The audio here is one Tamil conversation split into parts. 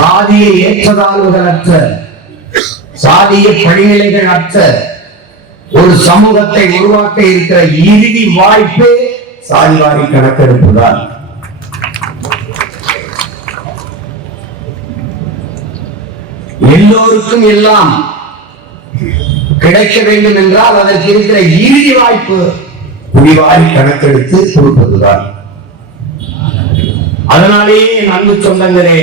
சாதிய ஏற்றதாழ்வுகளற்ற, சாதிய படிநிலைகள் அற்ற ஒரு சமூகத்தை உருவாக்க இருக்கிற இறுதி வாய்ப்பு சாதிவாரி கணக்கெடுப்பு தான். எல்லோருக்கும் எல்லாம் கிடைக்க வேண்டும் என்றால் அதற்கு இருக்கிற இறுதி வாய்ப்பு குடிவாரி கணக்கெடுத்து கொடுப்பதுதான். அதனாலேயே என் அன்பு சொந்தங்களே,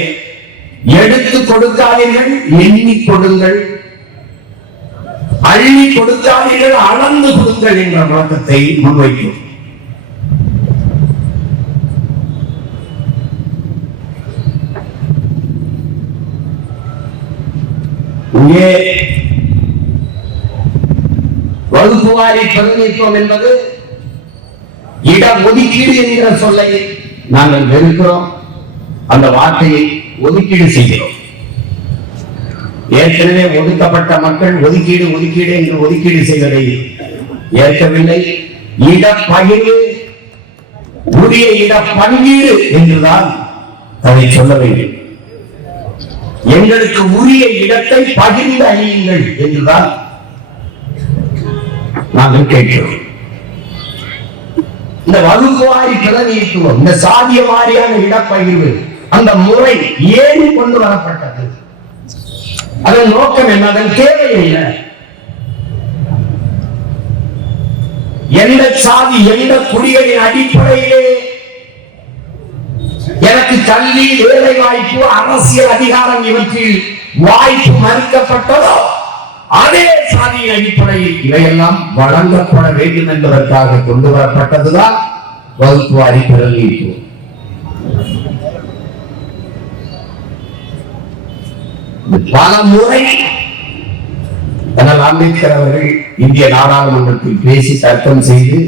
எடுத்து கொடுக்காதீர்கள், எண்ணி கொடுங்கள். அள்ளி கொடுக்காதீர்கள், அளந்து கொடுங்கள் என்ற வழக்கத்தை முன்வைக்கும். இங்கே வகுப்புவாரி பிரதிநிதித்துவம் என்பது இட ஒதுக்கீடு என்கிற சொல்லை நாங்கள் வெறுக்கிறோம். அந்த வார்த்தையை ஒதுக்கீடு செய்கிறோம். ஏற்கனவே ஒதுக்கப்பட்ட மக்கள் ஒதுக்கீடு ஒதுக்கீடு என்று ஒதுக்கீடு செய்வதை ஏற்கவில்லை. இடப்பகிர்வு, உரிய இட பங்கீடு என்றுதான் அதை சொல்ல வேண்டும். எங்களுக்கு உரிய இடத்தை பகிர்ந்து அணியுங்கள் என்றுதான் நாங்கள் கேட்கிறோம். இந்த வகுப்புவாரி பிரதிநிதித்துவம், இந்த சாதிய வாரியான இடப்பகிர்வு, அந்த முறை ஏன் கொண்டு வரப்பட்டது? அதன் நோக்கம் என்ன? அதன் தேவை என்ன? எந்த சாதி, எந்த குடிகளின் அடிப்படையிலே எனக்கு கல்வி, வேலை வாய்ப்பு, அரசியல் அதிகாரம் இவற்றில் வாய்ப்பு மறுக்கப்பட்டதோ அதே சாதியின் அடிப்படையில் இவையெல்லாம் வழங்கப்பட வேண்டும் என்பதற்காக கொண்டு வரப்பட்டதுதான் வகுப்புவாரி பிரதிநிதித்துவம். பல முறை அம்பேத்கர் அவர்கள் இந்திய நாடாளுமன்றத்தில் பேசி தர்க்கம் செய்து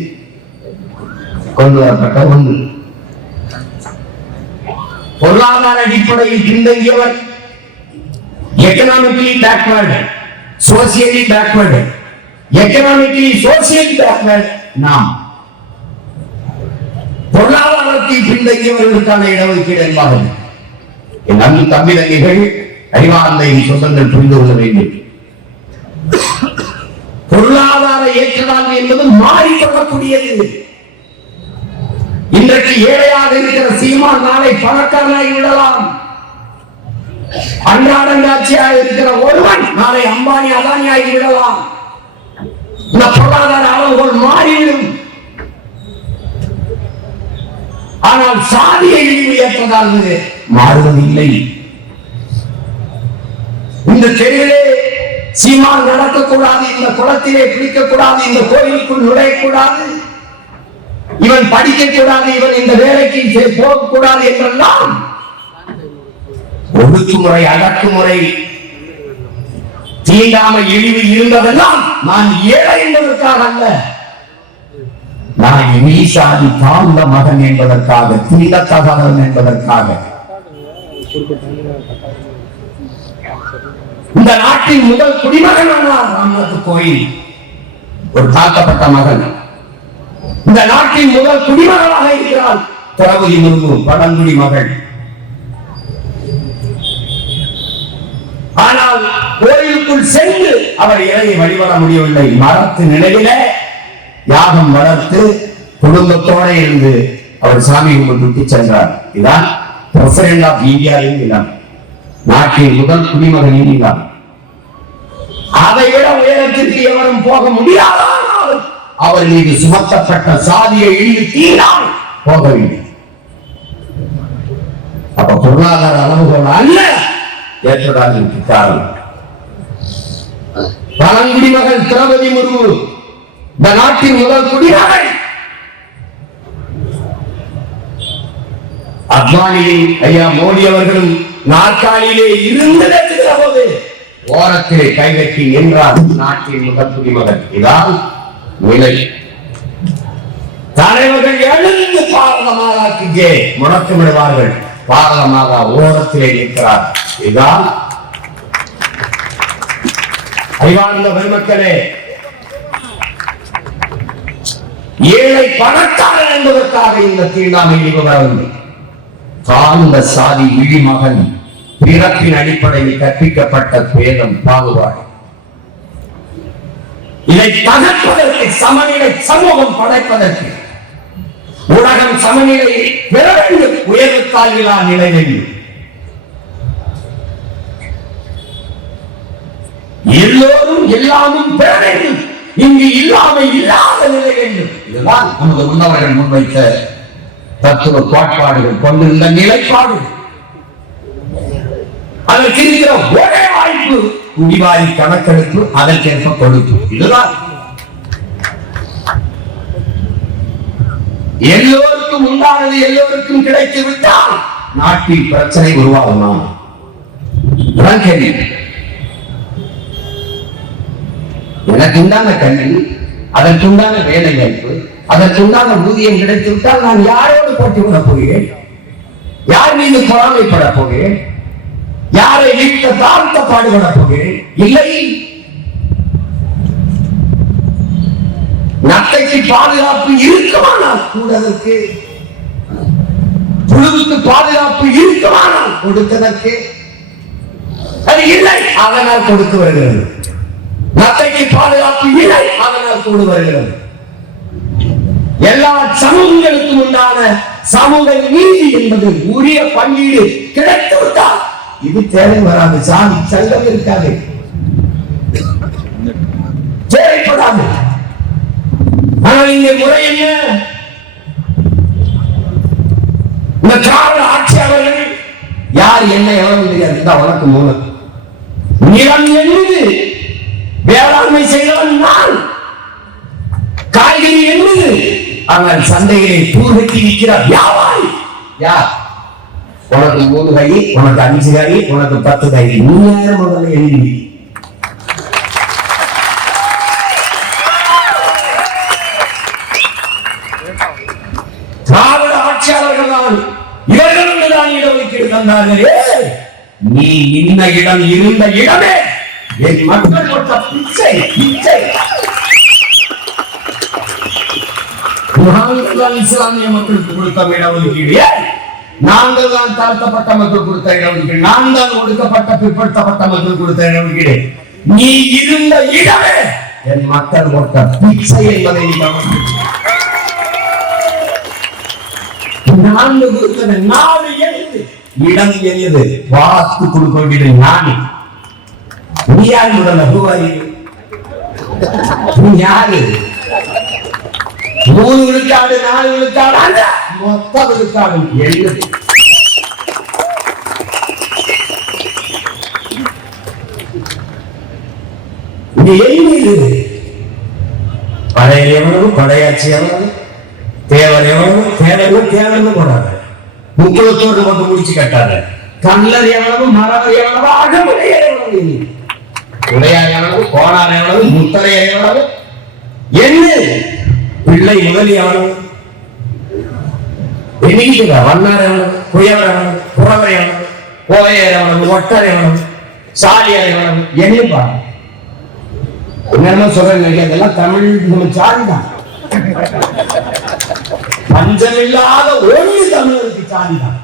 கொண்டு வரப்பட்ட ஒன்று. பொருளாதார அடிப்படையில் பின்தங்கியவர், economically backward, socially backward, economically socially backward. நாம் பொருளாதாரத்தில் பின்தங்கியவர்களுக்கான இடஒதுக்கீடு என்பார்கள். என் அன்பு தம்பி தங்கைகள், அறிவார்ந்த சொந்தங்கள் புரிந்து கொள்ள வேண்டும். பொருளாதார ஏற்றத்தாழ்வு என்பது மாறிக்கொள்ளக்கூடியது. இன்றைக்கு ஏழையாக இருக்கிற சீமான் நாளை பணக்காரனாகி விடலாம். அன்றாடங்காட்சியாக இருக்கிற ஒருவன் நாளை அம்பானி அதானி ஆகி விடலாம். இந்த பொருளாதார அளவுகள் மாறிவிடும். ஆனால் சாதிய இழிவு ஏற்றத்தாழ்வு மாறுவதில்லை. இந்த தெருவிலே சீமான் நடக்கக்கூடாது, இந்த குளத்திலே குளிக்கக்கூடாது, இந்த கோயிலுக்குள் நுழையக்கூடாது, இவன் படிக்கக்கூடாது, இவன் இந்த வேலைக்கு போகக்கூடாது என்றெல்லாம் ஒடுக்குமுறை, அடக்குமுறை, தீண்டாமை, இழிவு இருந்ததெல்லாம் நான் ஏழை என்பதற்காக அல்ல, நான் சாதி தாழ்ந்த மகன் என்பதற்காக, தீண்டத்தகாதவன் என்பதற்காக. இந்த நாட்டின் முதல் குடிமகனானார் ராம்நாத் கோயில், ஒரு தாக்கப்பட்ட மகன். இந்த நாட்டின் முதல் குடிமகனாக இருக்கிறார் திரௌபதி முர்மு, பழங்குடி மகள். ஆனால் கோயிலுக்குள் சென்று அவர் இறையை வழிபட முடியவில்லை. மரத்து நிலையில யாகம் வளர்த்து குடும்பத்தோட இருந்து அவர் சாமி கும்பிட்டு சென்றார். இதுதான் பிரசிடென்ட் ஆஃப் இந்தியாவின் இடம், நாட்டின் முதல் குடிமகனின் இடம். அதை விட உயரத்திற்கு எவரும் போக முடியாதால் அவர் மீது சுமத்தப்பட்ட சாதிய இழிவு தீரால் போக வேண்டும். அப்ப பொருளாதார அளவுகளோடு அல்ல ஏற்றதாழ்வுக்கு காரணம். பழங்குடி மகள் திரௌபதி முர்மு இந்த நாட்டின் முதல் குடிமகள். அத்வானியின் ஐயா மோடி அவர்களும் நாற்காலியிலே இருந்திருக்கிற போது ஓரத்திலே கைகட்டி என்றார் நாட்டின் முதல் குடிமகன். இதான் நிலை. தலைவர்கள் எழுந்து பாரத மாதாக்கு முழக்கம் விடுவார்கள். பாரத மாதா ஓரத்திலே இருக்கிறார். இதுதான் அறிவார்ந்த பெருமக்களே. ஏழை பணக்காரன் என்பதற்காக இந்த தீண்டாமை வரவில்லை. தாழ்ந்த சாதி இழிமகன் பிறப்பின் அடிப்படையில் கற்பிக்கப்பட்ட பேதம், பாகுபாடு. இதை தகர்ப்பதற்கு, சமநிலை சமூகம் படைப்பதற்கு உலகம் சமநிலை பெற வேண்டும். உயர்வு தாழ்விலா நிலை வேண்டும். எல்லோரும் எல்லாமும் பெற வேண்டும். இங்கு இல்லாமை இல்லாத நிலை வேண்டும். இதுதான் நமது முன்னவர்கள் முன்வைத்த தத்துவ கோட்பாடுகள் கொண்டிருந்த நிலைப்பாடு. அதற்கு இருக்கிற ஒரே வாய்ப்பு குடிவாரி கணக்கெடுப்பு, அதற்கேற்ப கொடுப்பு. இதுதான் எல்லோருக்கும் உண்டானது எல்லோருக்கும் கிடைத்து விட்டால் நாட்டில் பிரச்சனை உருவாகுமா? கேள்வி. எனக்கு உண்டான கல்வி, அதற்குண்டான வேலை வாய்ப்பு, அதற்குண்டான ஊதியம் கிடைத்து விட்டால் நான் யாரோடு போட்டி விட போகிறேன்? யார் மீது பொறாமைப்பட போகிறேன்? யாரை வீட்ட தாழ்த்த பாடுபட போகிறேன்? இல்லை. நத்தைக்கு பாதுகாப்பு இருக்குமானால் கூடதற்கு, புழுவுக்கு பாதுகாப்பு இருக்குமானால் கொடுத்ததற்கு அது இல்லை, அதனால் கொடுத்து வருகிறது. நத்தைக்கு பாதுகாப்பு இல்லை, அதனால் கூடு வருகிறது. எல்லா சமூகங்களுக்கும் உண்டான சமூக நீதி என்பது உரிய பங்கீடு கிடைத்து விட்டால் இது தேவை வராது. சாதி சங்கம் இருக்காது, தேவைப்படாது. ஆனால் இங்க முறை என்ன? இந்த திராவிட ஆட்சியாளர்கள் யார் என்ன எவ்வளவு தெரியாது. உனக்கு மூலம் நிலம் என்பது வேளாண்மை செய்தவன் நான், காய்கறி என்பது ஆனால் சந்தைகளை பூர்வீட்டி விற்கிற வியாபாரி யார்? உனக்கு 3 கை, உனக்கு 5 கை, உனக்கு 10 கை. நீ யாரும் முதல்ல எழுதி. திராவிட ஆட்சியாளர்கள் தான் இவர்களுக்கு தான் இடஒதுக்கீடு தந்தார்களே. நீ இந்த இடம் இருந்த இடமே என் மக்கள் கொடுத்த பிச்சை பிச்சை. நாங்கள் தான் இஸ்லாமிய மக்களுக்கு கொடுத்த இடஒதுக்கீடு, நாங்கள் தான் தாழ்த்தப்பட்ட மக்கள் கொடுத்த இடஒதுக்கீடு, நான் தான் ஒடுக்கப்பட்ட பிற்படுத்தப்பட்ட மக்கள் கொடுத்த இடஒதுக்கீடு. நீ இருந்த இடமே என் மக்கள் கொடுத்த பிச்சை என்பதை நான் கொடுத்தது. நாடு எழுது, இடம் எழுது, வாக்கு கொடுக்க வேண்டியது நான். நீ யார் முதல்ல? நீ யாரு? 3 விழுக்காடு 4 விழுக்காடு அல்ல, மொத்த விழுக்காடு எழுது. இது எழுது. படையல் எவ்வளவு, படையாட்சி எவ்வளவு, தேவர் எவ்வளவு, தேவன்னு போடாது. முக்குளத்தோடு மட்டும் முடிச்சு கட்டாத. கல்லர் எவ்வளவு, மரவர் எவ்வளவு, அகமுடைய எவ்வளவு, உடையார் எவ்வளவு, கோணார் எவ்வளவு, முத்தரையர் எவ்வளவு, என்ன பிள்ளை முதலி எவ்வளவு, வண்ணார் எவ்வளவு, குயவர் எவ்வளவு, புறவர் எவ்வளவு, கோயர் எவ்வளவு, ஒட்டர் எவ்வளவு, சாலியார் எவ்வளவு, என்னப்பா என்னென்ன சொல்றேன். அதெல்லாம் தமிழ் நம்ம சாதிதான். பஞ்சமில்லாத ஒன்று தமிழருக்கு சாதிதான்.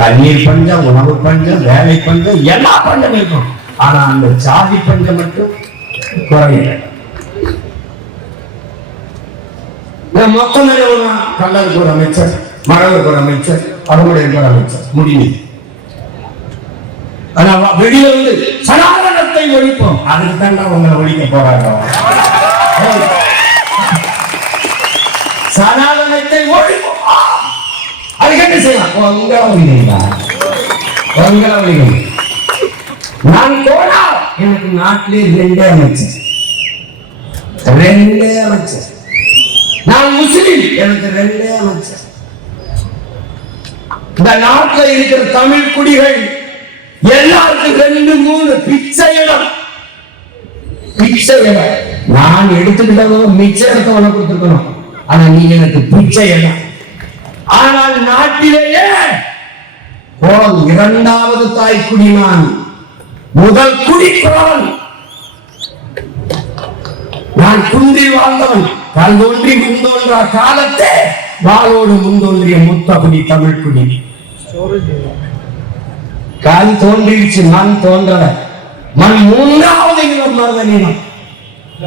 தண்ணீர் பஞ்சம், உணவு பஞ்சம், வேலை பஞ்சம், எல்லா பஞ்சம் இருக்கும். ஆனா அந்த சாதி பஞ்சம் மட்டும் குறையல. மொத்தம் கல்லருக்கு ஒரு அமைச்சர், மரபுக்கு ஒரு அமைச்சர், அறுவடைக்கு ஒரு அமைச்சர், முடிவு. ஆனா வெளியில வந்து சனாதனத்தை ஒழிப்போம், அதுக்கு தான் உங்களை ஒழிக்க போறாங்க. சனாதனத்தை ஒழிப்போம், அதுக்கு என்ன செய்யலாம்? உங்களை ஒழிங்களா? உங்களை ஒழிங்க. நான் போனா எனக்கு நாட்டிலே 2 அமைச்சர், 2 அமைச்சர். நான் முஸ்லிம், எனக்கு 2 அமைச்சர். இந்த நாட்டில் இருக்கிற தமிழ் குடிகள் எல்லாருக்கும் 2, 3 பிச்சை இடம். பிச்சை இடம் நான் எடுத்துக்கிட்டவங்க மிச்ச இடத்தை உனக்கு கொடுத்துருக்கணும். ஆனா நீ எனக்கு பிச்சை இடம். ஆனால் நாட்டிலேயே 2வது தாய் குடி நான், முதல் குடி குறவன். நான் குன்றி வாழ்ந்தவன். கல் தோன்றி முன்தோன்றா காலத்தே வாளோடு முன்தோன்றிய முத்தகுடி தமிழ் குடி. கல் தோன்றிடுச்சு, மண் தோன்றல. மண் மூன்றாவது இனம் மருதனினம்.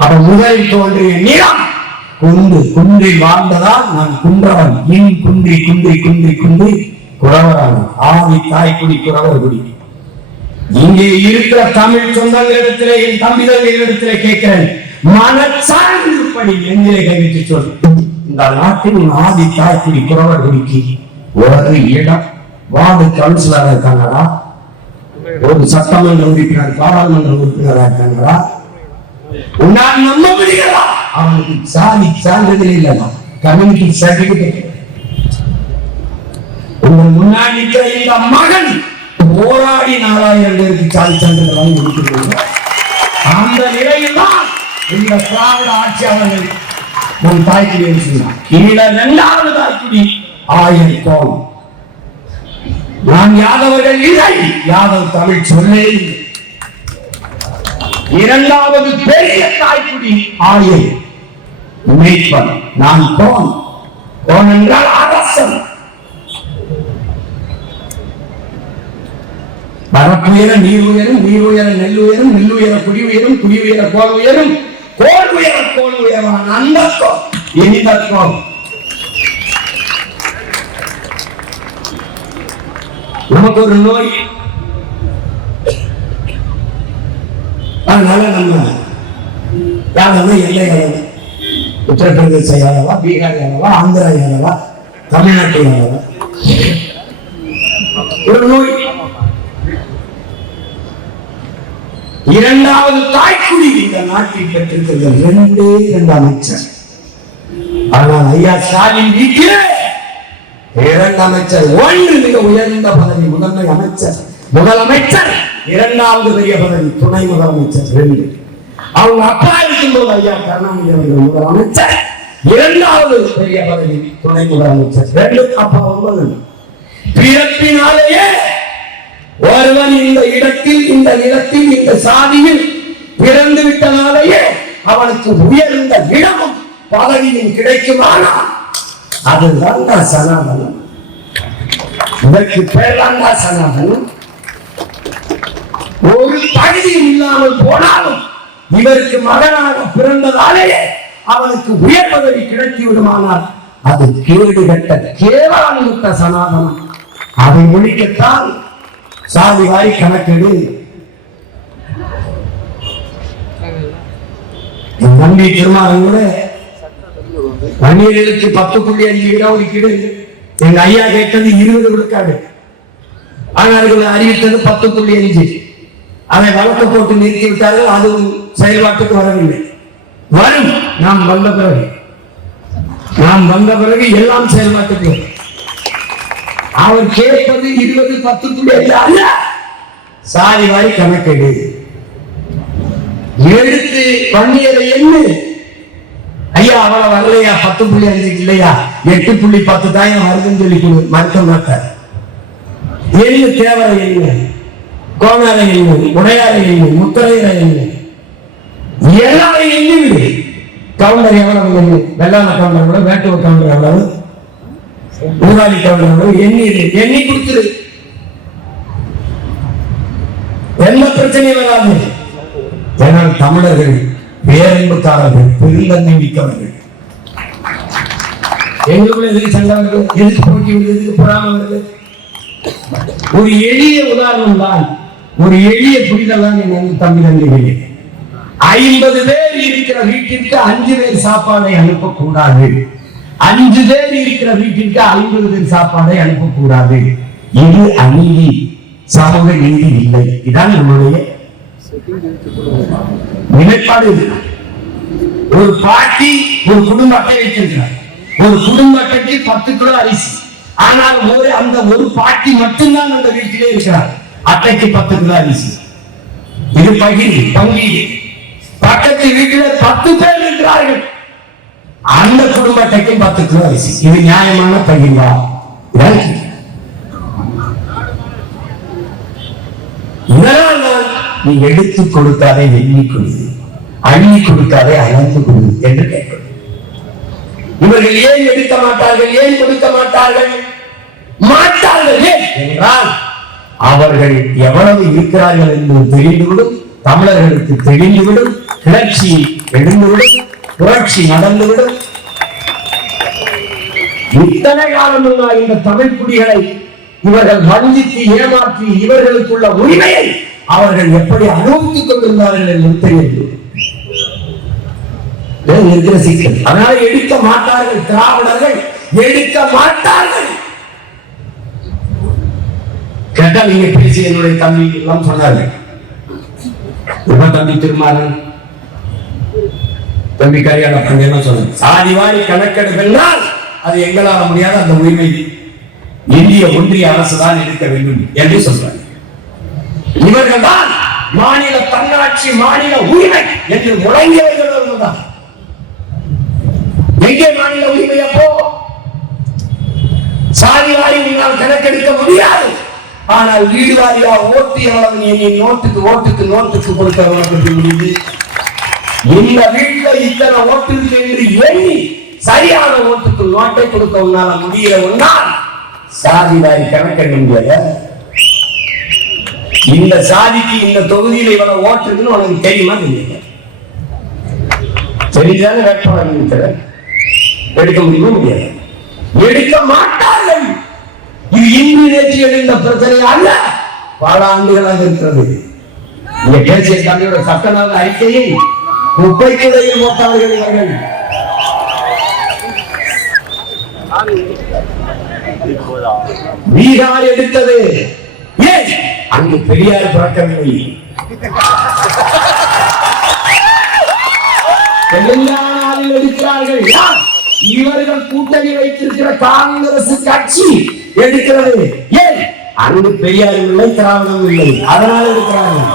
அப்ப முதலில் தோன்றிய நிலம் குன்று. குன்றில் வாழ்ந்ததால் நான் குன்றவன். இன் குன்றி குன்றி குன்றி குன்றி குறவரான ஆதி தாய்க்குடி குறவர் குடி. இங்கே இருக்கிற தமிழ் சொந்தங்களிடத்திலே, என் தம்பிதங்களிடத்திலே கேட்கிறேன், மனச்சார்படி நெஞ்சிலே கைவிட்டு சொல். இந்த நாட்டின் ஆதி தாய்க்குடி குறவர் குடிக்கு ஒரு இடம் வார்டு கவுன்சிலரா இருக்காங்களா, ஒரு சட்டமன்ற உறுப்பினர் பாராளுமன்ற உறுப்பினரா இருக்காங்களா? உன்னால் நம்ப முடியலா? அவனுக்கு சாதி சான்றிதழ் இல்லையா, கம்யூனிட்டி சர்டிபிகேட். உங்கள் முன்னாடி இருக்கிற இந்த மகன் போராடி 4000 பேருக்கு சாதி சான்றிதழ் வாங்கி கொடுக்கிறாங்க. அந்த நிலையில் தான் இந்த திராவிட ஆட்சியாளர்கள் நம் தாய்க்குடி சொன்னார். கீழே 2வது தாய்க்குடி 1000 கோலம். நான் யாதவர்கள் இல்லை, யாதவ் தமிழ் சொல்லே. 2வது பெரிய தாய்க்குடி 1000 மேய்ப்பன். நான் கோன். கோன் என்றால் அரசன். பரப்புயர நீர் உயரும், நீர் உயர நெல் உயரும், நெல் உயர குடி உயரும், குடி உயர கோல் உயரும், கோல் உயர கோல் உயர்வான். அந்த கோல் இந்த கோல். நமக்கு ஒரு நோய், அதனால நம்ம யாராவது எல்லை அளவு, உத்தரப்பிரதேச அளவா, பீகார் அளவா, ஆந்திரா அளவா, தமிழ்நாட்டு அளவா, ஒரு நோய். 2வது தாய்க்குடி இந்த நாட்டில் பெற்றிருக்கிறது 2 அமைச்சர். ஆனால் ஐயா ஸ்டாலின் வீட்டிலே 2 அமைச்சர். 1 மிக உயர்ந்த பதவி முதன்மை அமைச்சர், முதலமைச்சர். 2வது பெரிய பதவி துணை முதலமைச்சர் 2. அவங்க அப்பா இருக்கும்போது ஐயா கருணாநிதி அவர்கள் முதலமைச்சர். 2வது பெரிய பதவி துணை முதலமைச்சர் 2. அப்பா 9. பிறப்பினாலேயே ஒருவன் இந்த இடத்தில், இந்த நிலத்தில், இந்த சாதியில் பிறந்து விட்டனாலேயே அவனுக்கு உயர்ந்த இடமும் பதவியும் கிடைக்குமானால் அதுதான் சனாதனம். இதற்கு பேர் தான் சனாதனம். ஒரு தகுதியும் இல்லாமல் போனாலும் இவருக்கு மகனாக பிறந்ததாலேயே அவனுக்கு உயர் பதவி கிடைத்து விடுமானால் அது கேடு கட்ட கேவலமுத்த சனாதனம். அதை ஒழிக்கத்தான் சாதி வாரி கணக்கெடு. என் தம்பி திருமாவளவன் கூட வன்னியர்களுக்கு 10.5 இடஒதுக்கீடு. எங்க ஐயா கேட்டது 20 விழுக்காடு. ஆனால் அறிவித்தது 10.5. அதை வழக்கு போட்டு நிறுத்தி விட்டார்கள். அதுவும் செயல்பாட்டுக்கு வரவில்லை. வரும். நாம் வந்த பிறகு எல்லாம் செயல்பாட்டுக்கு. அவர் கேட்பது 20 10.5 அல்ல, சாதி வாரி கணக்கெடு. எடுத்து வன்னியரை எண்ணு. ஐயா அவ்வளவு வரலையா, 10.5 இல்லையா, 8.10 தான் வருதுன்னு சொல்லி கொடு. மறுக்க மாட்டார். எண்ணு, தேவரை எண்ணு, கோணாரை எண்ணு, உடையாரை எண்ணு, முத்திரையரை எண்ணு, எல்லாரையும் எண்ணி. கவுண்டர் எவ்வளவு எண்ணு, வெள்ளாள கவுண்டர் எவ்வளவு, வேட்டுவ கவுண்டர் எவ்வளவு, ஊராளி கவுண்டர் எவ்வளவு, எண்ணி கொடுத்துரு. எந்த பிரச்சனையும் வராது. ஏனால் தமிழர்கள் பேரன்புக்காரர்கள், பெருந்தன்மை மிக்கவர்கள். எங்களுக்குள்ள எதுக்கு சண்டை வருது, எதுக்கு போட்டி வருது, எதுக்கு பொறாமை வருது? ஒரு எளிய உதாரணம் தான், ஒரு எளிய புரிதல் தான் என் தம்பி தம்பிகளே. 50 பேர் இருக்கிற வீட்டிற்கு 5 பேர் சாப்பாடை அனுப்பக்கூடாது. 5 பேர் இருக்கிற வீட்டிற்கு 50 பேர் சாப்பாடை அனுப்பக்கூடாது. இது அநீதி, சமூக நீதி இல்லை. இதான் நம்முடைய நிலைப்பாடு. ஒரு பாட்டி ஒரு குடும்ப அட்டை வைத்திருக்கிறார். ஒரு குடும்ப அட்டைக்கு 10 கிலோ அரிசி. ஆனால் அந்த ஒரு பாட்டி மட்டும்தான் அந்த வீட்டிலே இருக்கிறார். அட்டைக்கு 10 கிலோ அரிசி. இது பங்கீடு. பக்கத்து வீட்டில் 10 பேர் இருக்கிறார்கள். அந்த குடும்ப அட்டைக்கு 10 கிலோ அரிசி. இது நியாயமான பகிர்வா? இதனால் நீ எடுத்து கொடுத்தாலே எண்ணி கொடு, அள்ளி கொடுத்தாலே அளந்து கொடு என்று கேட்கும். இவர்கள் ஏன் எடுக்க மாட்டார்கள், ஏன் கொடுக்க மாட்டார்கள்? மாட்டார்கள் என்றால் அவர்கள் எவ்வளவு இருக்கிறார்கள் என்று தெரிந்துவிடும், தமிழர்களுக்கு தெரிந்துவிடும், கிளர்ச்சி எழுந்துவிடும், புரட்சி நடந்துவிடும். இத்தனை காலம் இந்த தமிழ் குடிகளை இவர்கள் வஞ்சித்து ஏமாற்றி இவர்களுக்குள்ள உரிமையை அவர்கள் எப்படி அனுபவித்துக் கொண்டிருந்தார்கள் என்று தெரியும். இருக்கிற சிக்கல். அதனால எடுக்க மாட்டார்கள், திராவிடர்கள் எடுக்க மாட்டார்கள். கேட்டா நீங்க பேசி என்னுடைய தம்பி எல்லாம் சொன்னார்கள். தம்பி திருமாறன், தம்பி கரியாளப்பன் என்ன சொன்னாங்க, சாதிவாரி கணக்கெடுப்பெல்லாம் அது எங்களால முடியாத அந்த உரிமை இந்திய ஒன்றிய அரசு தான் எடுக்க வேண்டும் என்று சொல்றாங்க. இவர்கள் தான் மாநில தன்னாட்சி, மாநில உரிமை என்று முழங்கியவர்கள் தான். எங்கே மாநில உரிமை? அப்போ சாதி வாரி உங்களால் கணக்கெடுக்க முடியாது. ஆனால் வீடு வாரியா ஓட்டு எவ்வளவு நோட்டுக்கு கொடுக்க முடியுது. இந்த வீட்டில் இத்தனை ஓட்டு என்று எண்ணி சரியான ஓட்டுக்கு நோட்டை கொடுக்க உன்னால முடியல. ஒன்னால் சாதி வாரி கணக்கெடுங்க. இந்த சாதிக்கு இந்த தொகுதியில் இவ்வளவு ஓட்டுன்னு உனக்கு தெரியுமா? தெரிஞ்சாலும் வேட்பாளர் எடுக்க முடியுமா? முடியாது, எடுக்க மாட்டார்கள். இது இன்று நேற்று எழுந்த பிரச்சனை அல்ல, பல ஆண்டுகளாக இருக்கிறது. தேசிய கல்வியோட சட்டநாத அறிக்கையை குப்பைக்குடையில் போட்டார்கள் இவர்கள். பீகார் எடுத்தது ஏன்? அங்கு பெரியார் பிறக்கவில்லை. தெலுங்கானாவில் எடுக்கிறார்கள். இவர்கள் கூட்டணி வைத்திருக்கிற காங்கிரஸ் கட்சி எடுக்கிறது ஏன்? அங்கு பெரியாரும் இல்லை, திராவிடம் இல்லை, அதனால எடுக்கிறார்கள்.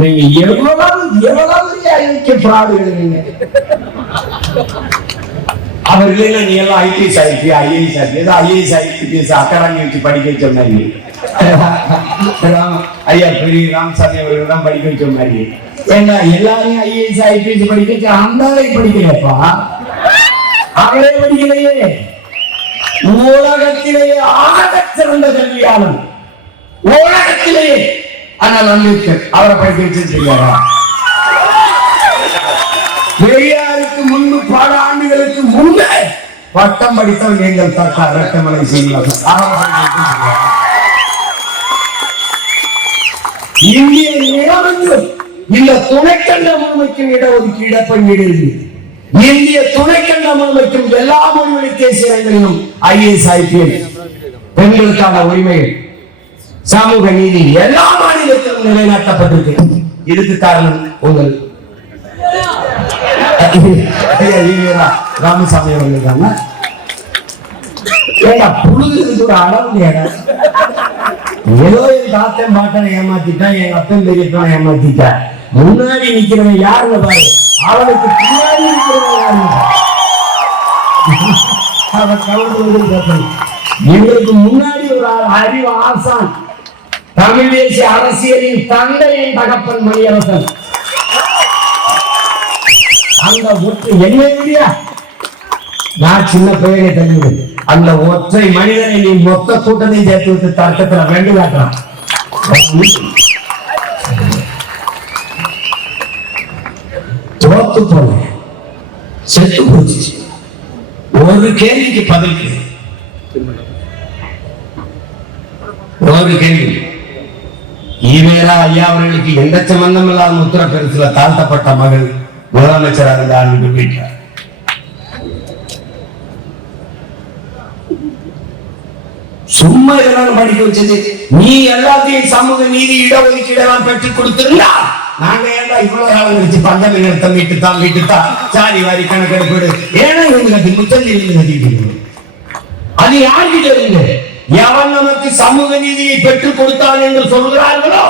நீங்க எவ்வளவு பிராடு எழுதுங்க. அவர்கள் நீ எல்லாம் ஐபிஎஸ் ஆயிடுச்சு, ஐஏஎஸ் ஆயிடுச்சு, ஏதோ ஐஏஎஸ் ஐபிஎஸ் அகாடமி வச்சு படிக்க சொன்னாங்க. ஐயா பெரிய ராமசாமி அவர்கள் தான் படிக்க சொன்னாங்க. ஏன்னா எல்லாரையும் ஐஏஎஸ் ஐபிஎஸ் படிக்க அந்த படிக்கலப்பா, அவரே படிக்கலையே. உலகத்திலேயே ஆக சிறந்த கல்வியாளர் உலகத்திலேயே. ஆனால் அம்பேத்கர் அவரை படிக்க வச்சிருக்காரா? பெரியாருக்கு முன்பு பல ஆண்டுகளுக்கு முன்பே பட்டம் படித்தவன் எங்கள் தாத்தா ரத்தமலை செய்வார். இந்திய நிலவரம் இந்த துணைக்கண்ட முழுமைக்கும் இடஒதுக்கீடு பங்கீடு. இந்திய துணைக்கண்ட முழுமைக்கும் எல்லா மொழி தேசியங்களிலும் ஐஏஎஸ் ஐபிஎஸ் பெண்களுக்கான உரிமைகள், சமூக நீதி எல்லா மாநிலத்திலும் நிலைநாட்டப்பட்டிருக்கு. இதுக்கு காரணம் உங்கள் ராமசாமி அவர்கள் தாங்க. புழுது ஒரு அளவு ஏதோ என் தாத்தன் பாட்டனை ஏமாத்திட்டான், எங்க அப்பன் பெரியப்பன் ஏமாத்திட்டான். முன்னாடி நிக்கிறவன் யாருங்க பாரு, அவனுக்கு பின்னாடி இருக்கிறவன் யாருங்க? அவன் கவர்ந்து எங்களுக்கு முன்னாடி ஒரு அறிவு ஆசான், தமிழ் தேசிய அரசியலின் தந்தையின் தகப்பன் மணியரசன். அந்த ஒற்றை என்னை விடியா, நான் சின்ன பையனை தள்ளுவேன். அந்த ஒற்றை மனிதனை நீ மொத்த கூட்டத்தையும் சேர்த்து விட்டு தர்க்கத்துல வேண்டு காட்டுறான். தோத்து போன செத்து போச்சு. ஒரு கேள்விக்கு பதில், ஒரு கேள்வி. ஈவேரா ஐயா அவர்களுக்கு எந்த சம்பந்தம் இல்லாத உத்தரப்பிரதேசத்துல தாழ்த்தப்பட்ட மகள் முதலமைச்சராக இருந்தார். சும்மா இதெல்லாம் படிக்க வச்சது. நீ எல்லாத்தையும் சமூக நீதி இடஒதுக்கீடு பெற்றுக் கொடுத்திருந்தா நாங்க ஏன்னா இவ்வளவு காலம் கழிச்சு பஞ்சமி நிறுத்தம் வீட்டுத்தான் சாதி வாரி கணக்கெடுப்பு. ஏன்னா இவங்க கட்டி முச்சந்தி கட்டிட்டு அது யார்கிட்ட இருந்து? எவன் நமக்கு சமூக நீதியை பெற்றுக் கொடுத்தான் என்று சொல்கிறார்களோ,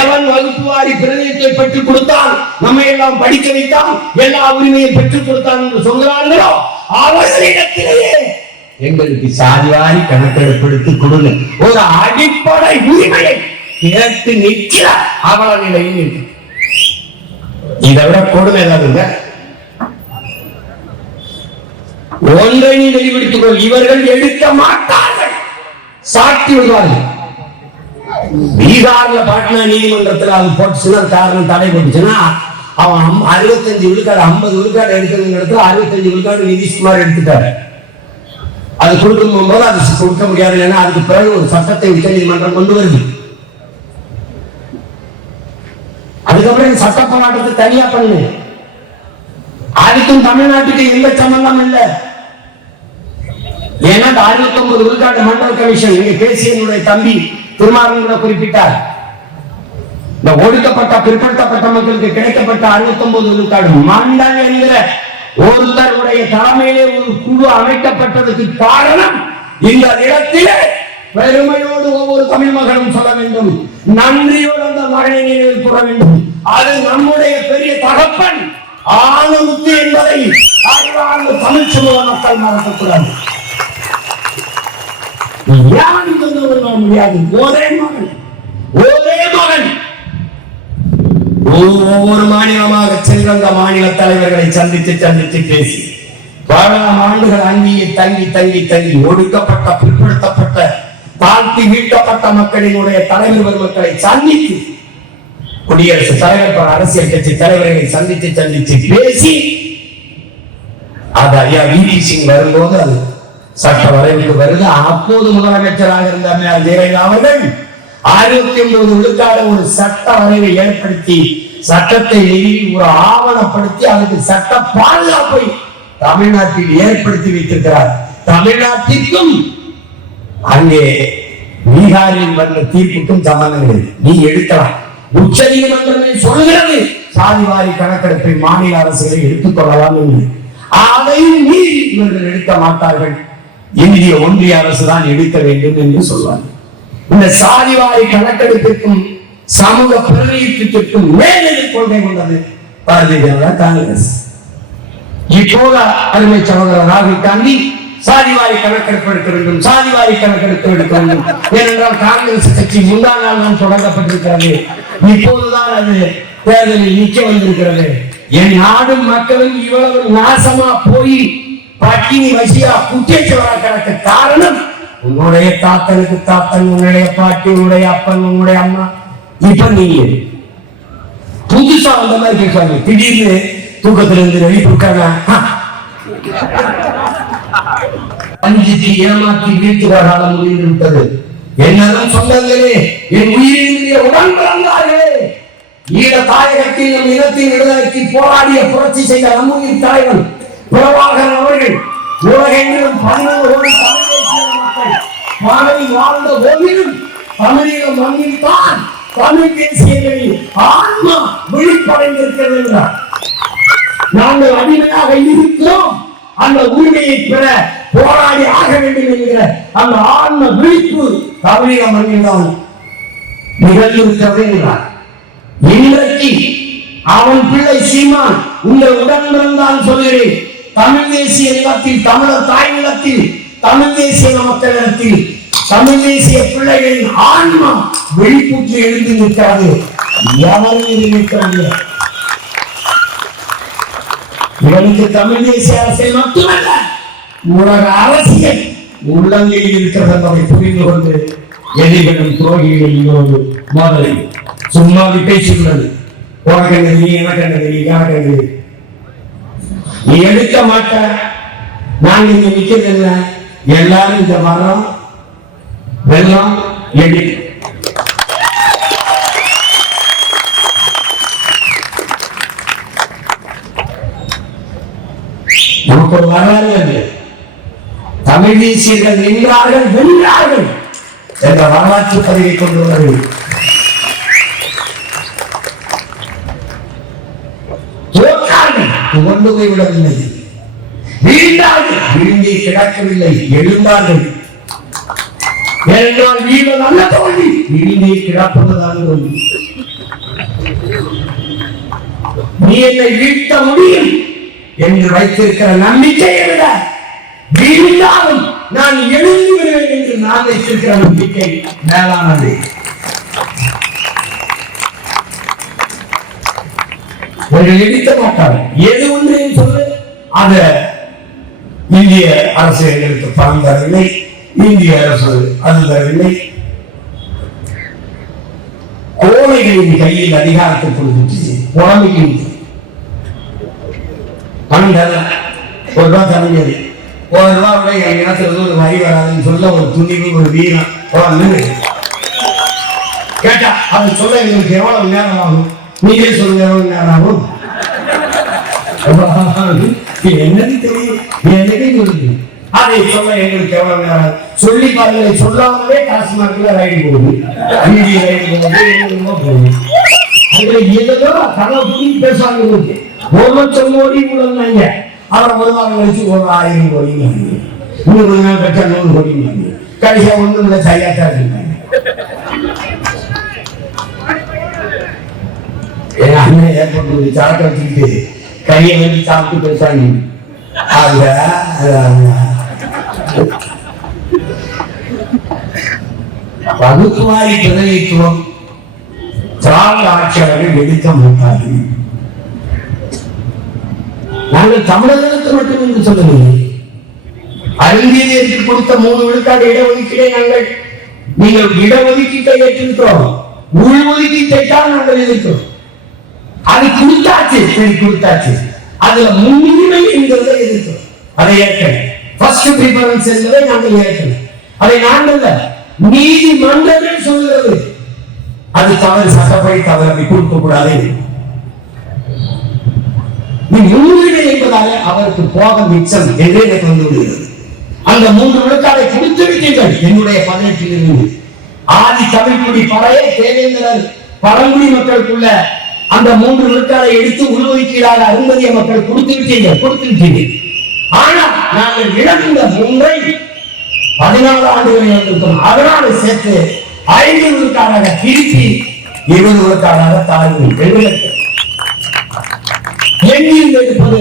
எவன் வகுப்பு வாரி பிரதிநிதியை பெற்றுக் கொடுத்தான், நம்ம எல்லாம் படிக்க வைத்தான், எல்லா உரிமையை பெற்றுக் கொடுத்தான் என்று சொல்கிறார்களோ, அவர்களிடத்திலேயே எங்களுக்கு சாதிவாரி கணக்கெடுப்பு கொடுங்க ஒரு அடிப்படை உரிமையை கேட்டு நிற்கிற அவல நிலையில் இருக்கு. இதை விட கொடுமை ஏதாவது ஒன்றை நீ வெளிப்படுத்திக் கொள், இவர்கள் எடுக்க மாட்டார்கள், சாட்சி விடுவார்கள். பீகார்ல பாட்னா நீதிமன்றத்தில் அது போட்டுச்சுன்னா, காரணம் தடை போட்டுச்சுன்னா, அவன் 65 விழுக்காடு 50 விழுக்காடு எடுக்கிறதுங்க இடத்துல 65 விழுக்காடு நிதிஷ்குமார் எடுத்துட்டாரு. அது கொடுக்கும் போது அது கொடுக்க முடியாது. ஏன்னா அதுக்கு பிறகு ஒரு சட்டத்தை உச்ச நீதிமன்றம் கொண்டு வருது. அதுக்கப்புறம் சட்ட போராட்டத்தை தனியா பண்ணு. அதுக்கும் தமிழ்நாட்டுக்கு எந்த சம்பந்தம் இல்லை. ஏன்னா 69 விழுக்காடு மண்டல் கமிஷன் இங்க கேசியனுடைய தம்பி திருமாவளவன் குறிப்பிட்டார். இந்த ஒடுக்கப்பட்ட பிற்படுத்தப்பட்ட மக்களுக்கு கிடைக்கப்பட்ட 69 விழுக்காடு மண்டல் என்கிற ஒருத்தருடைய தலைமையிலே ஒரு குழு அமைக்கப்பட்டதுக்கு காரணம், இந்த இடத்திலே பெருமையோடு ஒவ்வொரு தமிழ் மகனும் சொல்ல வேண்டும், நன்றியோடு அந்த மகனை நினைவில் கூற வேண்டும். அது நம்முடைய பெரிய தகப்பன் ஆணுமுத்து என்பதை அறிவார்ந்த தமிழ் சமூக மக்கள் மறக்கக்கூடாது. யாரும் முடியாது. ஒரே மகன், ஒரே மகன். ஒவ்வொரு மாநிலமாக சென்ற அந்த மாநில தலைவர்களை சந்தித்து பேசி பல ஆண்டுகள் அங்கேயே தங்கி தங்கி தங்கி ஒடுக்கப்பட்ட பிற்படுத்தப்பட்ட தாழ்த்தி வீழ்த்தப்பட்ட மக்களினுடைய தலைவர் பெருமக்களை சந்தித்து, குடியரசுத் தலைவர் அரசியல் கட்சி தலைவர்களை சந்தித்து பேசி, அது ஐயா வி.பி. சிங் வரும்போது அது சட்ட வரைவுக்கு வருது. அப்போது முதலமைச்சராக இருந்த ஜெயலலிதா அவர்கள் 69 விழுக்காடு ஒரு சட்ட வரைவை ஏற்படுத்தி, சட்டத்தை நிறுவி ஒரு ஆவணப்படுத்தி அதுக்கு சட்ட பாதுகாப்பை தமிழ்நாட்டில் ஏற்படுத்தி வைத்திருக்கிறார். தமிழ்நாட்டிற்கும் அங்கே பீகாரில் வந்த தீர்ப்புக்கும் சம்பந்தங்கள் நீ எடுக்கலாம். உச்ச நீதிமன்றமே சொல்கிறது சாதிவாரி கணக்கெடுப்பை மாநில அரசுகளை எடுத்துக் கொள்ளலாம் என்று. அதையும் மீறி இவர்கள் எடுக்க மாட்டார்கள். இந்திய ஒன்றிய அரசு தான் எடுக்க வேண்டும் என்று சொல்வார்கள். இந்த சாதிவாரி கணக்கெடுப்பிற்கும் சமூக பிரதிநிதித்துவத்திற்கும் மேலெது கொள்கை கொண்டது பாரதிய ஜனதா காங்கிரஸ். இப்போது அருமை சகோதரர் ராகுல் காந்தி சாதிவாரி கணக்கெடுப்பு எடுக்க வேண்டும், சாதிவாரி கணக்கெடுப்பு எடுக்க வேண்டும். ஏனென்றால் காங்கிரஸ் கட்சி முந்தா நாள் தான் தொடங்கப்பட்டிருக்கிறது. இப்போதுதான் அது தேர்தலில் நிற்க வந்திருக்கிறது. என் நாடும் மக்களும் இவ்வளவு நாசமா போய் பட்டினி வசியா குற்றச்சவரா கிடக்க காரணம் உன்னுடைய தாத்தனுக்கு தாத்தன், உன்னுடைய பாட்டி, உன்னுடைய அப்பன், உன்னுடைய அம்மா. இப்ப நீங்க புதுசா அந்த மாதிரி பேசுவாங்க. திடீர்னு தூக்கத்துல இருந்து எழுப்பிட்டாங்க, அஞ்சிச்சு ஏமாற்றி வீட்டு காலம் முடிந்து விட்டது. என்னதான் சொந்தங்களே, என் உயிரினுடைய உடன் பிறந்தார்களே, ஈழ தாயகத்தில் நம் இனத்தின் விடுதலைக்கு போராடிய புரட்சி செய்த நம்முயிர் தலைவன் பிரபாகரன் அவர்கள் உலகெங்கிலும் 11 கோடி தமிழ் தேசிய மக்கள் மகளிர் வாழ்ந்த போதிலும் தமிழீழ மண்ணில் தான் தமிழ் தேசியங்களில் ஆன்மா விழிப்படைந்திருக்கிறது என்றார். நாங்கள் அடிமையாக இருக்கிறோம், அந்த உரிமையை பெற போராடி ஆக வேண்டும் என்கிற அந்த ஆன்ம விழிப்பு தமிழீழ மண்ணில் தான் நிகழ்ந்திருக்கிறது என்றார். இன்றைக்கு அவன் பிள்ளை சீமான் உங்கள் உடன் பிறந்தான் சொல்கிறேன். தமிழ் தேசிய நிலத்தில், தமிழர் தாய் நிலத்தில், தமிழ் தேசிய மக்களிடத்தில் தமிழ் தேசிய பிள்ளைகளின் ஆன்மா வெளிப்பூற்றி எழுந்து நிற்காது. எவரும் நிற்கிறது இவனுக்கு தமிழ் தேசிய அரசியல் மட்டுமல்ல, உலக அரசியல் உள்ளங்கையில் இருக்கிறது என்பதை புரிந்து கொண்டு எதிர்களும் துரோகிகளோடு மோதலை சும்மா பேசியுள்ளது. உனக்கு நீ எனக்கு எனக்கு நீ எடுக்க மாட்ட. நான் இங்க நிக்கிறது எல்லாரும் இந்த மரம் வெள்ளம் எடி நமக்கு ஒரு வரலாறு. தமிழ் தேசியர்கள் நின்றார்கள், வென்றார்கள் என்ற வரலாற்று பதிவை கொண்டு வருவது கொண்டு போய் விடவில்லை, வீழ்ந்தார்கள், வீழ்ந்தே கிடக்கவில்லை, எழுந்தார்கள். ஏனென்றால் வீழ்வது அல்ல தோல்வி, வீழ்ந்தே கிடப்பதுதான் தோல்வி. நீ என்னை வீழ்த்த முடியும் என்று வைத்திருக்கிற நம்பிக்கையை விட வீழ்ந்தாலும் நான் எழுந்து விடுவேன் என்று நான் வைத்திருக்கிற நம்பிக்கை மேலானது. இவர்கள் எடுக்க மாட்டார்கள். எது ஒன்றையும் சொல்லு, அத இந்திய அரசு எங்களுக்கு பணம் தரவில்லை, இந்திய அரசு அது தரவில்லை. கோழைகளின் கையில் அதிகாரத்தை கொடுத்துச்சு. உடம்புக்கு பணம் தரல, ஒரு ரூபா தர முடியாது. ஒரு ரூபா விட என் நேரத்தில் ஒரு வரி வராதுன்னு சொல்ல ஒரு துணிவு, ஒரு வீரம் கேட்டா அது சொல்ல எங்களுக்கு எவ்வளவு நேரம் ஆகும்? நீங்களே சொல்லுங்க, எவ்வளவு நேரம் ஆகும்? என்னன்னு தெரியும், என்னன்னு சொல்லுங்க. அதை சொல்ல எங்களுக்கு எவ்வளவு நேரம்? சொல்லி பாருங்க, சொல்லாமலே டாஸ்மார்க்ல ரைடு போகுது, வீதி ரைடு போகுது. அதுல ஏதோ கனவு புரிஞ்சு பேசுவாங்க. 1 லட்சம் கோடி உள்ளாங்க. அவரை ஒரு வாரம் கழிச்சு 1000 கோடி, 100 நாள் கட்ட 100 கோடி, கடைசியா ஒன்றும் இல்லை, சரியாத்தா இருந்தாங்க. என் அண்ணன் ஏற்பட்டு சாப்பிட்டு வச்சுக்கிட்டு கையை வந்து சாப்பிட்டு பேசாங்க. வகுப்புவாரி பிரதிநிதித்துவம் திராவிட ஆட்சியாளர்கள் எடுக்க மாட்டார்கள். நாங்கள் தமிழகத்துக்கு மட்டும் என்று சொல்லவில்லை. அறிஞருக்கு கொடுத்த 3 விழுக்காடு இடஒதுக்கீடை நீங்கள் இடஒதுக்கீட்டை ஏற்றிருக்கிறோம், உள்ஒதுக்கீட்டை தான் நாங்கள் எதிர்க்கிறோம். அது கொடுத்தாச்சு, அதுல முன்னுரிமை என்கிறதை எதிர்க்கிறோம். அதை ஏற்கனவே ஃபர்ஸ்ட் பிரிஃபரன்ஸ் என்பதை நாங்கள் ஏற்கனவே, அதை நாங்கள் நீதிமன்றமே சொல்கிறது. அது தவறு, சட்டப்படி தவறு கொடுக்க கூடாது. முன்னுரிமை என்பதாக அவருக்கு போக மிச்சம் என்றே எனக்கு வந்து விடுகிறது. அந்த 3 விழுக்காடை கொடுத்து விட்டீர்கள். என்னுடைய 18 இருந்து ஆதி தமிழ்குடி பறையை தேவேந்திரர் பழங்குடி மக்களுக்குள்ள அந்த 3 விழுக்காடை எடுத்து உள்ஒதுக்கீடாக அருந்ததிய மக்கள் கொடுத்து விட்டீர்கள். ஆனால் நாங்கள் இழந்த 3ஐ 14 ஆண்டுகளில் வந்திருக்கிறோம். அதனால சேர்த்து 5 விழுக்காடாக திருப்பி 20 விழுக்காடாக தாழ்வு எங்கிருந்து எடுப்பது?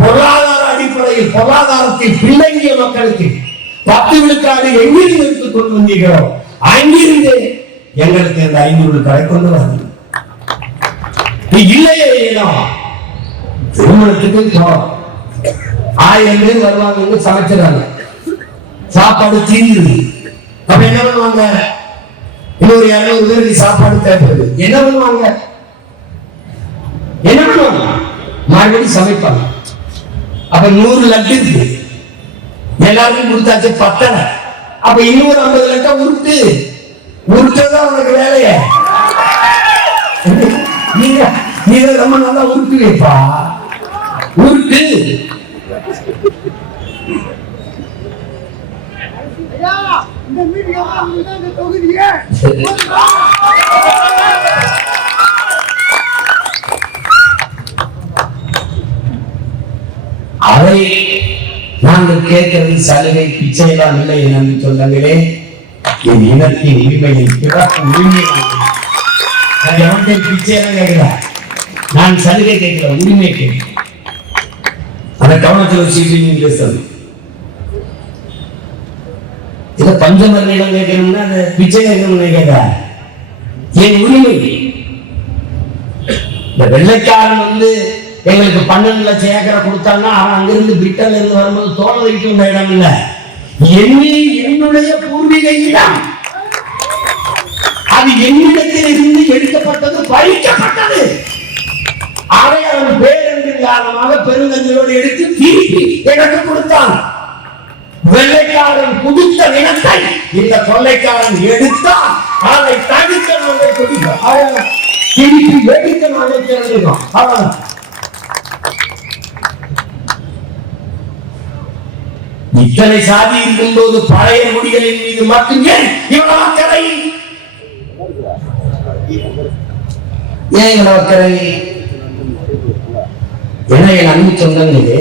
பொருளாதார அடிப்படையில் பொருளாதாரத்தில் பின்தங்கிய மக்களுக்கு 10 விழுக்காடு எங்கிருந்து எடுத்துக் கொண்டு வந்தீர்களோ அங்கிருந்து எங்களுக்கு இந்த 5 விழுக்காடை கொண்டு வந்து இல்லையே. திருமணத்துக்கு 1000 பேர் வருவாங்க, சமைச்சிடறாங்க, சாப்பாடு தீர்ந்து. அப்ப என்ன பண்ணுவாங்க? இன்னொரு 200 பேருக்கு சாப்பாடு தேவைப்படுது. என்ன பண்ணுவாங்க? மறுபடியும் சமைப்பாங்க. அப்ப 100 லட்டு இருக்கு, எல்லாருக்கும் கொடுத்தாச்சு, பத்தனை. அப்ப இன்னொரு 50 லட்டை உருட்டுதான் உனக்கு வேலைய. நீங்க ரொம்ப நல்லா உருட்டுவேப்பா, உருட்டு. அதை நாங்கள் கேட்கிறது சலுகை, பிச்சையெல்லாம் இல்லை என்று சொன்னாங்களே. என் இனத்தின் உரிமையை பிறப்பு உரிமை பிச்சையெல்லாம் கேட்கிறேன், நான் சலுகை கேட்கிற உரிமை கேட்கிறேன். அந்த கவனத்தில் வச்சு பேசுறது. இதை பஞ்சமர்ணிடம் கேட்கணும்னா அந்த பிச்சை கேட்கணும்னு கேட்கிறேன். என் உரிமை. இந்த வெள்ளைக்காரன் வந்து எங்களுக்கு 12 லட்சம் ஏக்கரை கொடுத்தாங்கன்னா அவன் அங்கிருந்து பிரிட்டன்ல இருந்து வரும்போது தோலை வைக்க உள்ள இடம் இல்ல, என்னுடைய பூர்வீக இடம். அது என்னிடத்தில் இருந்து எடுக்கப்பட்டது, பறிக்கப்பட்டது. அதை அவன் பேரன்பின் காரணமாக பெருங்கஞ்சலோடு எடுத்து திருப்பி எனக்கு கொடுத்தான். வெள்ளைக்காரன் கொடுத்த நிலத்தை இந்த கொள்ளைக்காரன் எடுத்தான். அதை தடுக்க நாங்கள் கொடுக்கிறோம், திருப்பி வெடிக்க நாங்கள் திறந்துகிறோம். அவ்வளவு. இத்தனை சாதி இருக்கும் போது பழைய முடிகளின் மீது மட்டுமே இவ்வளவு அக்கறை. ஏன் இவ்வளவு அக்கறை? என என் அன்பு சொந்தங்களே,